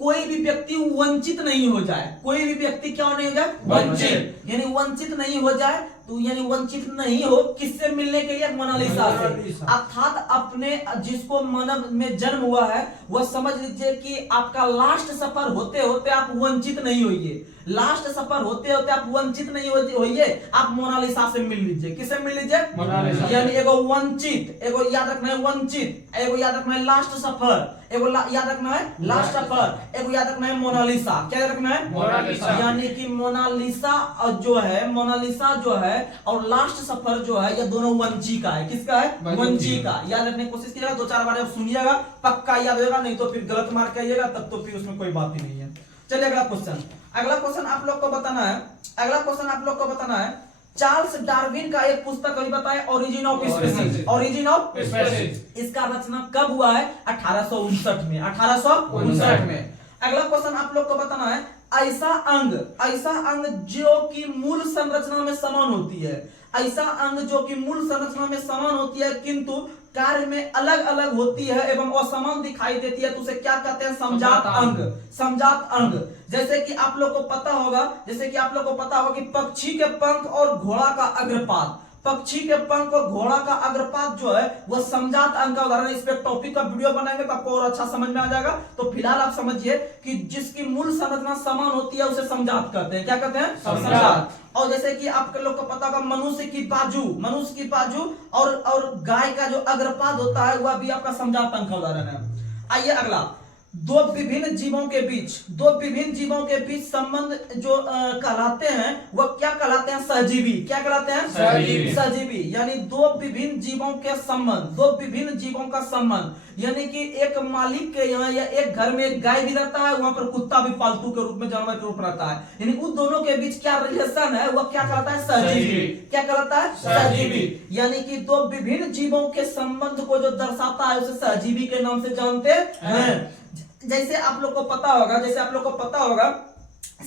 कोई भी व्यक्ति वंचित नहीं हो जाए। कोई भी व्यक्ति क्या नहीं हो जाए? वंचित। यानी वंचित नहीं हो जाए, तो यानी वंचित नहीं हो किससे मिलने के लिए? मोनालिसा से। अर्थात अपने जिसको मानव में जन्म हुआ है, वह समझ लीजिए कि आपका लास्ट सफर होते होते आप वंचित नहीं होइए। लास्ट सफर होते होते आप वंचित नहीं होइए, आप मोनालिसा से मिल लीजिए। किससे मिल लीजिए? मोनालिसा। यानी एगो वंचित, एगो याद रखना है वंचित, एगो याद रखना है लास्ट सफर, एगो याद रखना है लास्ट सफर, एगो याद रखना है मोनालिसा। क्या याद रखना है? मोनालिसा। यानी कि मोनालिसा जो है, मोनालिसा जो है और लास्ट सफर जो है, ये दोनों वंची का है। किसका है? वंची का। याद रखने की कोशिश कीजिएगा, दो चार बार आप सुनिएगा, पक्का याद होगा, नहीं तो फिर गलत मार्क आइएगा, तब तो फिर उसमें कोई बात ही नहीं है। चलिए अगला क्वेश्चन। अगला क्वेश्चन आप लोग को बताना है, अगला क्वेश्चन आप लोग को बताना है, चार्ल्स डार्विन का एक पुस्तक अभी बताया, origin of species. Origin of species. इसका रचना कब हुआ है? 1859 में। 1859 में। अगला क्वेश्चन आप लोग को बताना है, ऐसा अंग जो कि मूल संरचना में समान होती है। ऐसा अंग जो कि मूल संरचना में समान होती है किंतु कार्य में अलग अलग होती है एवं असमान दिखाई देती है, तो उसे क्या कहते हैं? समजात अंग। समजात अंग। जैसे कि आप लोग को पता होगा, कि पक्षी के पंख और घोड़ा का अग्रपात, पक्षी के पंख और घोड़ा का अग्रपात जो है वह समजात अंग का उदाहरण है। इस पे टॉपिक का वीडियो बनाएंगे तो आपको और अच्छा समझ में आ जाएगा। तो फिलहाल आप समझिए कि जिसकी मूल संरचना समान होती है उसे समजात कहते हैं। क्या कहते हैं? समजात। और जैसे कि आप लोग को पता होगा, मनुष्य की बाजू और गाय का जो अग्रपात होता है वह भी आपका समजात अंग का उदाहरण है। आइए अगला, दो विभिन्न जीवों के बीच संबंध जो कहलाते हैं वह क्या कहलाते हैं? सहजीवी। क्या कहलाते हैं? सहजीवी। यानी दो विभिन्न जीवों का संबंध, यानी कि एक मालिक के यहाँ या एक घर में एक गाय भी रहता है, वहां पर कुत्ता भी पालतू के रूप में, जानवर के रूप में रहता है, यानी उन दोनों के बीच क्या रिलेशन है वह क्या कहलाता है? सहजीवी। क्या कहलाता है? सहजीवी। यानी कि दो विभिन्न जीवों के संबंध को जो दर्शाता है उसे सहजीवी के नाम से जानते हैं। जैसे आप लोग को पता होगा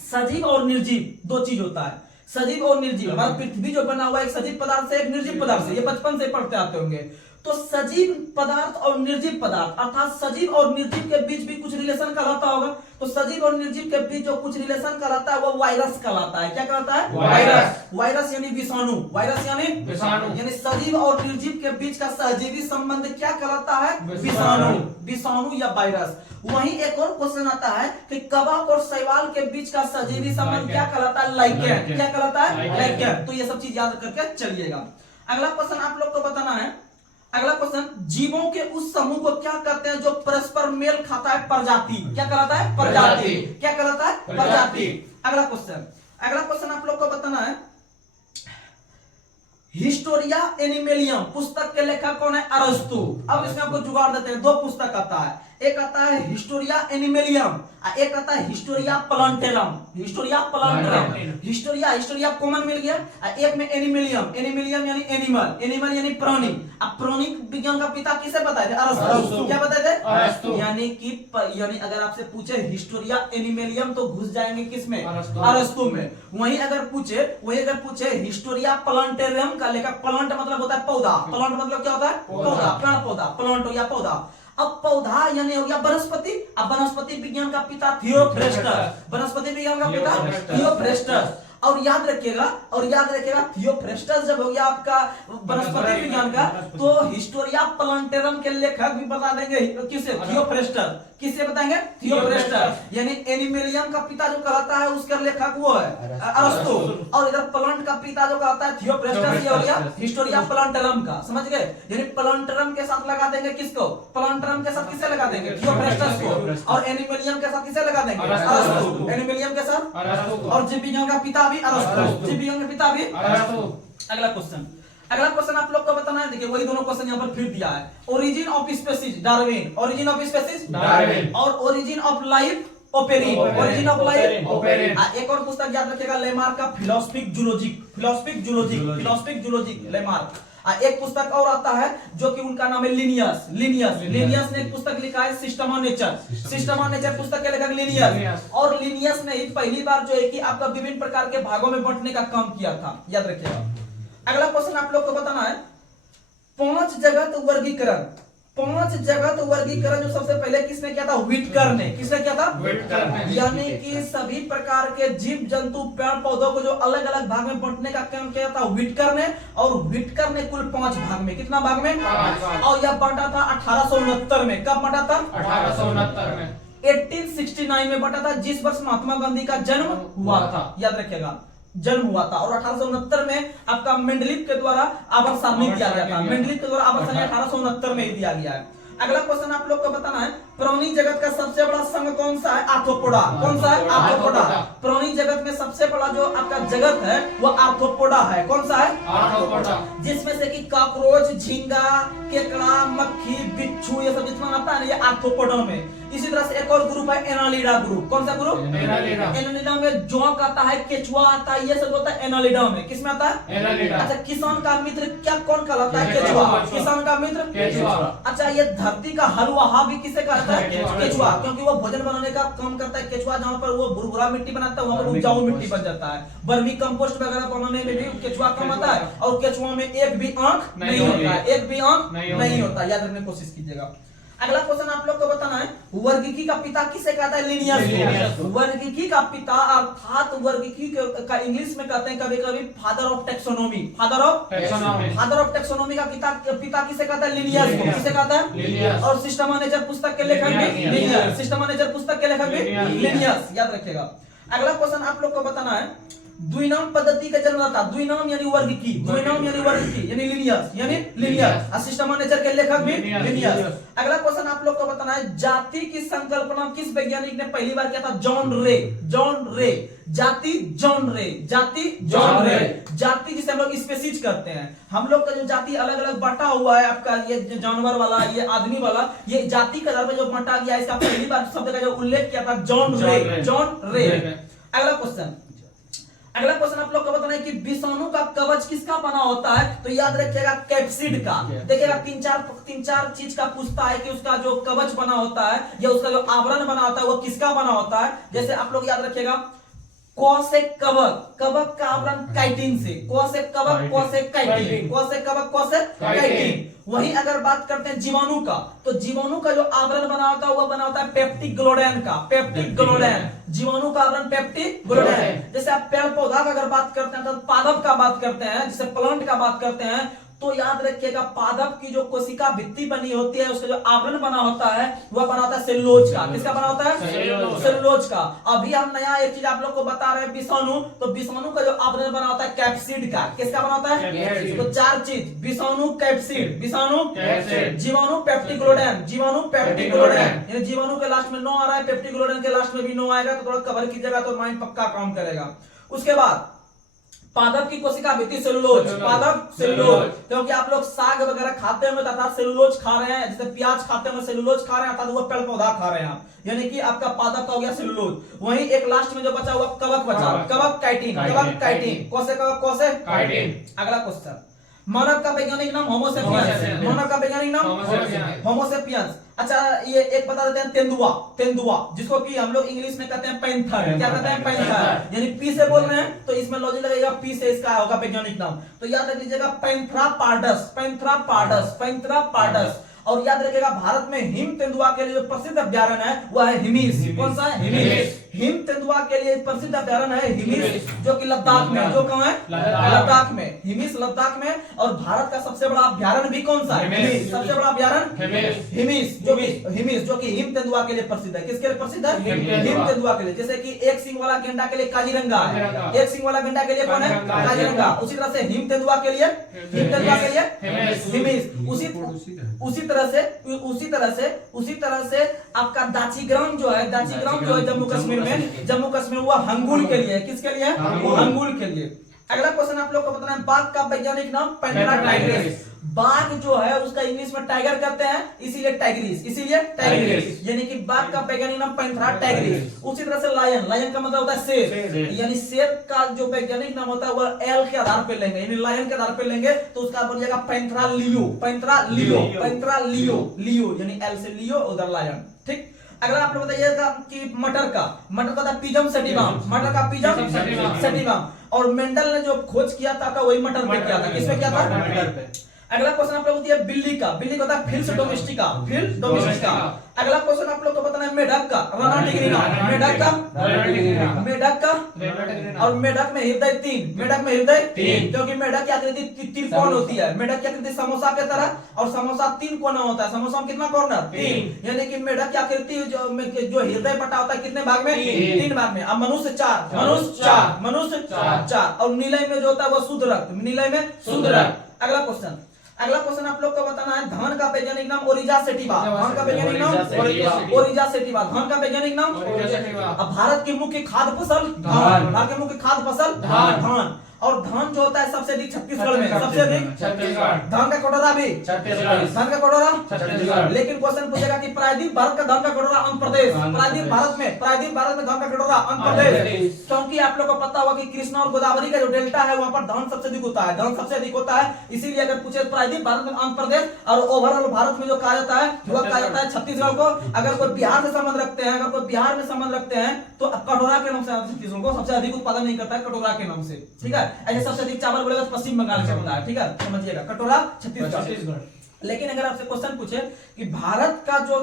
सजीव और निर्जीव दो चीज होता है। सजीव और निर्जीव, हमारा पृथ्वी जो बना हुआ है एक सजीव पदार्थ से एक निर्जीव पदार्थ से, ये बचपन से पढ़ते आते होंगे। तो सजीव पदार्थ और निर्जीव पदार्थ अर्थात सजीव और निर्जीव के बीच भी कुछ रिलेशन कहलाता होगा। तो सजीव और निर्जीव के बीच जो कुछ रिलेशन कहलाता है वो वायरस कहलाता है। क्या कहलाता है? वायरस यानी विषाणु। यानी सजीव और निर्जीव के बीच का सहजीवी संबंध क्या कहलाता है? विषाणु या वायरस। वहीं एक और क्वेश्चन आता है कि कवक और शैवाल के बीच का सहजीवी संबंध क्या कहलाता है? लाइकेन। क्या कहलाता है? लाइकेन। तो ये सब चीज याद करके चलिएगा। अगला क्वेश्चन आप लोग को बताना है। अगला क्वेश्चन, जीवों के उस समूह को क्या कहते हैं जो परस्पर मेल खाता है? प्रजाति। क्या कहलाता है? प्रजाति। क्या कहलाता है? प्रजाति। अगला क्वेश्चन आप लोग को बताना है, हिस्टोरिया एनिमेलियम पुस्तक के लेखक कौन है? अरस्तु। अब इसमें आपको जुगाड़ देते हैं, दो पुस्तक आता है, एक आता है हिस्टोरिया एनिमेलियम, एक आता है हिस्टोरिया प्लांटेरम। हिस्टोरिया कॉमन मिल गया। एक में एनिमेलियम यानी एनिमल यानी प्राणी। अब प्राणी विज्ञान का पिता किसे बताए थे? अरस्तु। क्या बताए थे? यानी अगर आपसे पूछे हिस्टोरिया एनिमेलियम तो घुस जाएंगे किसमें? अरस्तु में। वहीं अगर पूछे हिस्टोरिया प्लांटेरियम का लेखक, प्लांट मतलब होता है पौधा, प्लांट मतलब क्या होता है? पौधा, पेड़ पौधा, प्लांट हो गया पौधा। अब पौधा यानी हो गया वनस्पति। अब वनस्पति विज्ञान का पिता थियोफ्रेस्टस। और याद रखिएगा थियोफ्रेस्टस जब हो गया आपका वनस्पति विज्ञान का, तो हिस्टोरिया प्लांटेरम के लेखक भी बता देंगे किसे? थियोफ्रेस्टस। किसे बताएंगे? थियोफ्रेस्टस। यानी एनिमेलियम का पिता जो कहलाता है उसका लेखक वो है अरस्तु, और इधर प्लांट का पिता जो कहलाता है थियोफ्रेस्टस, ये हो गया हिस्टोरिया प्लांटेरम का। समझ गए? यानी प्लांटेरम के साथ लगा देंगे किसको? प्लांटेरम के साथ किसे लगा देंगे? थियोफ्रेस्टस को। और एनिमेलियम के साथ किसे लगा देंगे? अरस्तु। एनिमेलियम के साथ अरस्तु। और जीव विज्ञान का पिता भी अरस्तु। जीव विज्ञान का पिता भी अरस्तु। अगला क्वेश्चन आप लोग को बताना है। देखिए वही दोनों क्वेश्चन यहाँ पर फिर दिया है। ओरिजिन ऑफ स्पीसीज डार्विन, और ओरिजिन ऑफ लाइफ ओपेरिन। एक और पुस्तक याद रखिएगा, लेमार्क का फिलोसफिक जूलॉजिक लेमार्क। एक पुस्तक और आता है जो कि उनका नाम है लिनियस ने एक पुस्तक लिखा है सिस्टम ऑफ नेचर पुस्तक के लेखक लिनियस। और लिनियस ने ही पहली बार जो है कि आपका विभिन्न प्रकार के भागों में बांटने का काम किया था, याद रखिएगा। अगला क्वेश्चन आप लोग को बताना है, पांच जगत वर्गीकरण जो सबसे पहले किसने किया था? व्हिटकर ने। किसने किया था? यानी कि सभी प्रकार के जीव जंतु पेड़ पौधों को जो अलग अलग भाग में बांटने का काम किया था व्हिटकर ने। और व्हिटकर ने कुल 5 भाग में, कितना भाग में? 5। और यह बांटा था 1869 में। कब बांटा था? 1869 में। 1869 में बांटा था, जिस वर्ष महात्मा गांधी का जन्म हुआ था, याद रखिएगा, जन्म हुआ था। और 1869 में आपका मेंडलीव के द्वारा आवर्त सारणी दिया गया था। मेंडलीव के द्वारा आवर्त सारणी 1869 में ही दिया गया है। अगला क्वेश्चन आप लोग को बताना है, प्राणी जगत का सबसे बड़ा संघ कौन सा है? आर्थ्रोपोडा। कौन सा है? आर्थ्रोपोडा। प्राणी जगत में सबसे बड़ा जो आपका जगत है वो आर्थ्रोपोडा है। कौन सा है? आर्थ्रोपोडा। जिसमें से कि कॉकरोच, झींगा, केकड़ा, मक्खी, बिच्छू, ये सब जितना आता है ये आर्थ्रोपोडा में। इसी तरह से एक और ग्रुप है एनालिडा ग्रुप। कौन सा ग्रुप? एनालिडा में जोंक आता है, केचुआ आता है, ये सब होता है एनालिडा में। किसमें आता है? एनालिडा। अच्छा, किसान का मित्र क्या कौन कहलाता है? केचुआ। किसान का मित्र केचुआ। अच्छा, ये धरती का हलवा भी किसे कहता है? केचुआ। क्योंकि वो भोजन बनाने का काम करता है केचुआ। जहाँ पर वो भुरभुरा मिट्टी बनाता है वहाँ पर उपजाऊ मिट्टी बन जाता है। वर्मी कंपोस्ट वगैरह बनाने में भी केचुआ काम आता है। और केचुआ में एक भी आंख नहीं होता, याद रखने की कोशिश कीजिएगा। अगला क्वेश्चन आप लोग को बताना है, वर्गीकी का पिता किसे कहता है? लिनियस। वर्गीकी का पिता अर्थात वर्गीकी का इंग्लिश में कहते हैं कभी कभी father of taxonomy. Father of taxonomy का पिता किसे कहता है? लिनियस को। किसे कहता है? और सिस्टम ऑफ नेचर पुस्तक के लेखक भी लिनियस। याद रखिएगा। अगला क्वेश्चन आप लोग को बताना है, द्विनाम पद्धति का जन्मदाता, द्विनाम यानी वर्ग की, द्विनाम यानी वर्ग की यानी लिनियस, यानी लिनियस। सिस्टम ऑफ नेचर के लेखक भी लिनियस। अगला क्वेश्चन आप लोग को बताना है, जाति की संकल्पना किस वैज्ञानिक ने पहली बार किया था? जॉन रे, जॉन रे। जाति जॉन रे, जाति जॉन रे। जाति जिसे हम लोग स्पेसीज करते हैं, हम लोग का जो जाति अलग अलग बांटा हुआ है, आपका ये जानवर वाला, ये आदमी वाला, ये जाति के आधार पर जो बांटा गया, इसका पहली बार शब्द का जो उल्लेख किया था जॉन रे, जॉन रे। अगला क्वेश्चन, अगला क्वेश्चन आप लोग को बताना है कि विषाणु का कवच किसका बना होता है? तो याद रखिएगा कैप्सिड का। देखिएगा तीन चार चीज का पूछता है कि उसका जो कवच बना होता है या उसका जो आवरण बना होता है वो किसका बना होता है। जैसे आप लोग याद रखिएगा, क से कवक, कवक का आवरण काइटिन से, क से कवक, क से काइटिन, क से कवक, क से काइटिन। वहीं अगर बात करते हैं जीवाणु का, तो जीवाणु का जो आवरण बना होता है वो बना होता है पेप्टिक ग्लोडेन का, पेप्टिक ग्लोडेन। जीवाणु का आवरण पेप्टिक ग्लोडेन। जैसे आप पेड़ पौधा का अगर बात करते हैं तो पादप का बात करते हैं, जैसे प्लांट का बात करते हैं, तो याद रखिएगा पादप की जो कोशिका भित्ति बनी होती है उसका जो आवरण बना होता है वह बना होता है सेलुलोज का। किसका बना होता है? सेलुलोज का। अभी हम नया एक चीज आप लोग को बता रहे हैं विषाणु, तो विषाणु का जो आवरण बना होता है कैप्सिड का। किसका बना होता है? तो चार चीज, विषाणु कैप्सिड, विषाणु जीवाणु पेप्टिक ग्लोडेन, जीवाणु पेप्टिक ग्लोडेन। यानी जीवाणु के लास्ट में नो आ रहा है, पेप्टिक ग्लोडेन के लास्ट में भी नो आएगा, तो थोड़ा कवर कीजिएगा तो माइंड पक्का काम करेगा। उसके बाद पादप की कोशिका भित्ति सेलुलोज, पादप सेलुलोज, क्योंकि आप लोग साग वगैरह खाते हैं अर्थात सेलुलोज खा रहे हैं, जैसे प्याज खाते हैं सेलुलोज खा रहे हैं अर्थात वो पेड़ पौधा खा रहे हैं आप, यानी कि आपका पादप का हो गया सेलुलोज। वहीं एक लास्ट में जो बचा हुआ कवक बचा, कवक काइटिन, कवक काइटिन, कौसे कवक, कौसे काइटिन। अगला क्वेश्चन, मानव का वैज्ञानिक नाम होमो सेपियंस, मानव का वैज्ञानिक नाम होमो सेपियंस। अच्छा ये एक बता देते हैं तेंदुआ, तेंदुआ जिसको कि हम लोग इंग्लिश में कहते हैं पैंथर। क्या कहते हैं? पैंथर। यानी पी से बोल रहे हैं तो इसमें लॉजिक लगेगा, पी से इसका होगा वैज्ञानिक नाम। तो याद रख लीजिएगा Panthera pardus, Panthera pardus, Panthera pardus. और याद रखिएगा भारत में हिम तेंदुआ के लिए जो प्रसिद्ध अभ्यारण्य है वह है हिमिस। कौन सा है? हिमिस। हिम तेंदुआ के लिए प्रसिद्ध अभ्यारण्य है हिमिस, जो कि लद्दाख में, जो कहाँ है? लद्दाख में, हिमिस लद्दाख में। और भारत का सबसे बड़ा अभ्यारण्य भी कौन सा है? सबसे बड़ा अभ्यारण्य हिमिस, जो कि हिमिस, जो कि हिम तेंदुआ के लिए प्रसिद्ध है। किसके लिए प्रसिद्ध है? हिम तेंदुआ के लिए। जैसे कि एक सिंग वाला गेंडा के लिए काजीरंगा है, एक सिंग वाला गेंडा के लिए कौन है? काजीरंगा। उसी तरह से हिम तेंदुआ के लिए, हिम तेंदुआ के लिए हिमिस। उसी तरह से आपका दाचीग्राम जो है, दाचीग्राम जो है जम्मू कश्मीर में, जम्मू कश्मीर हुआ हंगुल के लिए। किसके लिए? हंगुल के लिए। अगला क्वेश्चन आप लोग को बताना है, बाघ का वैज्ञानिक नाम पैंथेरा टाइग्रिस। बाघ जो है उसका इंग्लिश में टाइगर कहते हैं, इसीलिए टाइग्रिस, इसीलिए टाइग्रिस। यानी कि बाघ का वैज्ञानिक नाम पैंथेरा टाइग्रिस। उसी तरह से लायन, लायन का मतलब होता है शेर, यानी शेर का जो वैज्ञानिक नाम होता है वह एल के आधार पर लेंगे, यानी लायन के आधार पर लेंगे तो उसका बन जाएगा Panthera leo, Panthera leo, Panthera leo, leo यानी एल से लियो उधर लायन। ठीक। अगला आप लोग बताइएगा कि मटर का था पिजम सेटिवम, मटर का पिजम सेटिवम। और मेंडल ने जो खोज किया था वही मटर पे किया था। किसमें किया था? मटर पे। अगला क्वेश्चन आप लोग होती है बिल्ली का, बिल्ली का होता है फिल्स डोमेस्टिका, फिल्स डोमेस्टिका। अगला क्वेश्चन आप लोग को बताना है मेढक का, रानाटिग्रिना, मेढक का, मेढक का। और मेढक में हृदय 3, मेढक में हृदय 3, क्योंकि मेढक की आकृति त्रिकोण होती है। मेढक की आकृति समोसा के तरह, और समोसा 3 कोना होता है। समोसा में कितना कॉर्नर? 3। यानी कि मेढक की आकृति जो हृदय बटा होता है कितने भाग में? 3 भाग में। अब मनुष्य 4, मनुष्य 4, मनुष्य 4। और नीलय में जो होता है वो शुद्ध रक्त, नीलय में शुद्ध रक्त। अगला क्वेश्चन, अगला क्वेश्चन आप लोग को बताना है, धान का वैज्ञानिक नाम ओरिजा सेटिवा, धान का वैज्ञानिक नाम ओरिजा सेटिवा, धान का वैज्ञानिक नाम ओरिजा सेटिवा। अब भारत की मुख्य खाद्य फसल धान, भारत की मुख्य खाद्य फसल धान। और धान जो होता है सबसे अधिक छत्तीसगढ़ में, सबसे अधिक छत्तीसगढ़। धान का कटोरा भी छत्तीसगढ़, धान का कटोरा छत्तीसगढ़। लेकिन क्वेश्चन पूछेगा कि प्रायद्वीप भारत का धान का कटोरा आंध्र प्रदेश, प्रायद्वीप भारत में धान का कटोरा आंध्र प्रदेश। क्योंकि आप लोग को पता होगा कि कृष्णा और गोदावरी का जो डेल्टा है वहां पर धान सबसे अधिक होता है, धान सबसे अधिक होता है। इसीलिए अगर पूछे प्रायद्वीप भारत में आंध्र प्रदेश, और ओवरऑल भारत में जो कहा जाता है वह कहा जाता है छत्तीसगढ़ को। अगर कोई बिहार से संबंध रखते हैं, अगर कोई बिहार में संबंध रखते हैं तो कटोरा के नाम से छत्तीसगढ़ को सबसे अधिक उत्पादन नहीं करता है, कटोरा के नाम से। ठीक है, ऐसे सबसे अधिक चावल बोलेगा तो पश्चिम बंगाल से होता है। ठीक है, समझिएगा, कटोरा छत्तीसगढ़। लेकिन अगर आपसे क्वेश्चन पूछे कि भारत का जो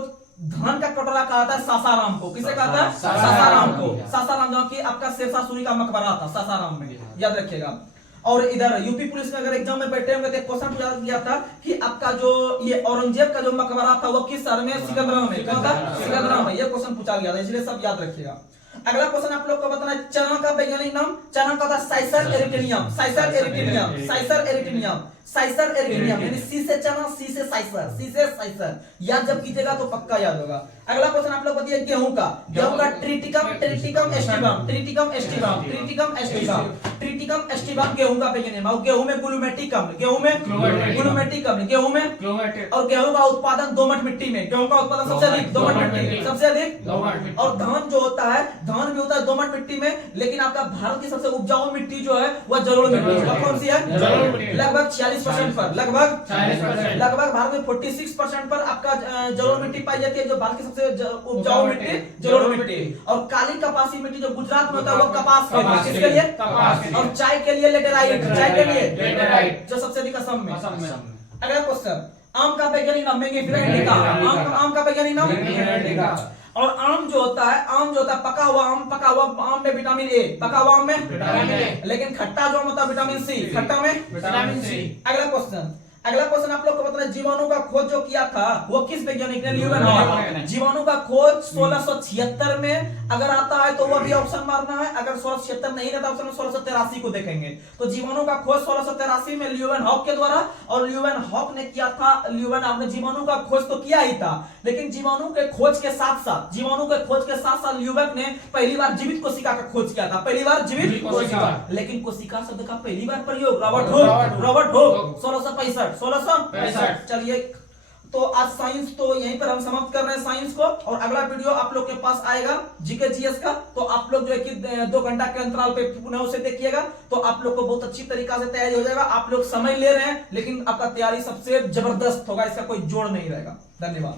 धान का कटोरा कहा था सासाराम को, किसे कहा था? सासाराम को। सासाराम जो कि आपका शेरशाह सूरी का मकबरा था सासाराम में, याद रखिएगा। और इधर यूपी पुलिस में अगर एग्जाम में बैठे होंगे तो क्वेश्चन पूछा गया था कि आपका जो ये औरंगजेब का जो मकबरा था वो किस शहर में? सिकंदरा में। कहां था? सिकंदरा में। ये क्वेश्चन पूछा गया था, इसलिए सब याद रखिएगा। अगला क्वेश्चन आप लोग को बताना है चना का वैज्ञानिक नाम। चना का होता है साइसर एरिटिनियम, साइसर एरिटिनियम, साइसर एरिटिनियम, साइसर एरिटिनियम, यानी सी से चना, सी से साइसर, सी से साइसर। याद जब कीजिएगा तो पक्का याद होगा। अगला क्वेश्चन आप लोग बताइए गेहूं का। गेहूं का Triticum, Triticum aestivum, Triticum aestivum, Triticum aestivum, Triticum aestivum गेहूं का वैज्ञानिक नाम। गेहूं में ग्लूमेटिक अम्ल, गेहूं में ग्लूमेटिक अम्ल, गेहूं में और गेहूं का उत्पादन दोमट मिट्टी में, गेहूं का उत्पादन सबसे अधिक दोमट मिट्टी, सबसे अधिक। और धान जो होता है, धान भी होता है दोमट मिट्टी में, लेकिन आपका भारत की सबसे उपजाऊ मिट्टी जो है वह जलोढ़ मिट्टी। कौन सी है? लगभग 46% पर, लगभग भारत में 46% पर आपका जलोढ़ मिट्टी पाई जाती है, जो भारत की सबसे उपजाऊ मिट्टी जलोढ़ मिट्टी। और काली कपासी मिट्टी जो गुजरात में होता है वो कपास के लिए, किसके लिए? कपास। और चाय के लिए लेटेराइट, चाय के लिए लेटेराइट, जो सबसे अधिक असम में। अगला क्वेश्चन, आम का वैज्ञानिक नाम मेंगिफेरा इंडिका। आम का वैज्ञानिक नाम मेंगिफेरा इंडिका। और आम जो होता है, आम जो होता है पका हुआ आम, पका हुआ आम में विटामिन ए, पका हुआ आम में विटामिन ए, लेकिन खट्टा जो होता है विटामिन सी, खट्टा में विटामिन सी। अगला क्वेश्चन आप लोग को बताना है जीवाणु का खोज जो किया था वो किस वैज्ञानिक ने? ल्यूवेनहॉक। जीवाणु का खोज 1676 में अगर आता है तो वो भी ऑप्शन मारना है, अगर 1676 नहीं रहता ऑप्शन में 1683 को देखेंगे। तो जीवाणु का खोज 1683 में ल्यूवेनहॉक के द्वारा, और ल्यूवेनहॉक ने किया था। ल्यूवेनहॉक ने जीवाणु का खोज तो किया ही था, लेकिन जीवाणु के खोज के साथ साथ ल्यूवेक ने पहली बार जीवित कोशिका का खोज किया था, पहली बार जीवित कोशिका। लेकिन कोशिका शब्द का पहली बार प्रयोग रॉबर्ट हुक 1665। चलिए, तो आज साइंस तो यहीं पर हम समाप्त कर रहे हैं साइंस को, और अगला वीडियो आप लोग के पास आएगा जीके जीएस का। तो आप लोग जो है कि 2 घंटा के अंतराल पे पुनः उसे देखिएगा, तो आप लोग को बहुत अच्छी तरीका से तैयारी हो जाएगा। आप लोग समय ले रहे हैं, लेकिन आपका तैयारी सबसे जबरदस्त होगा, इसका कोई जोड़ नहीं रहेगा। धन्यवाद।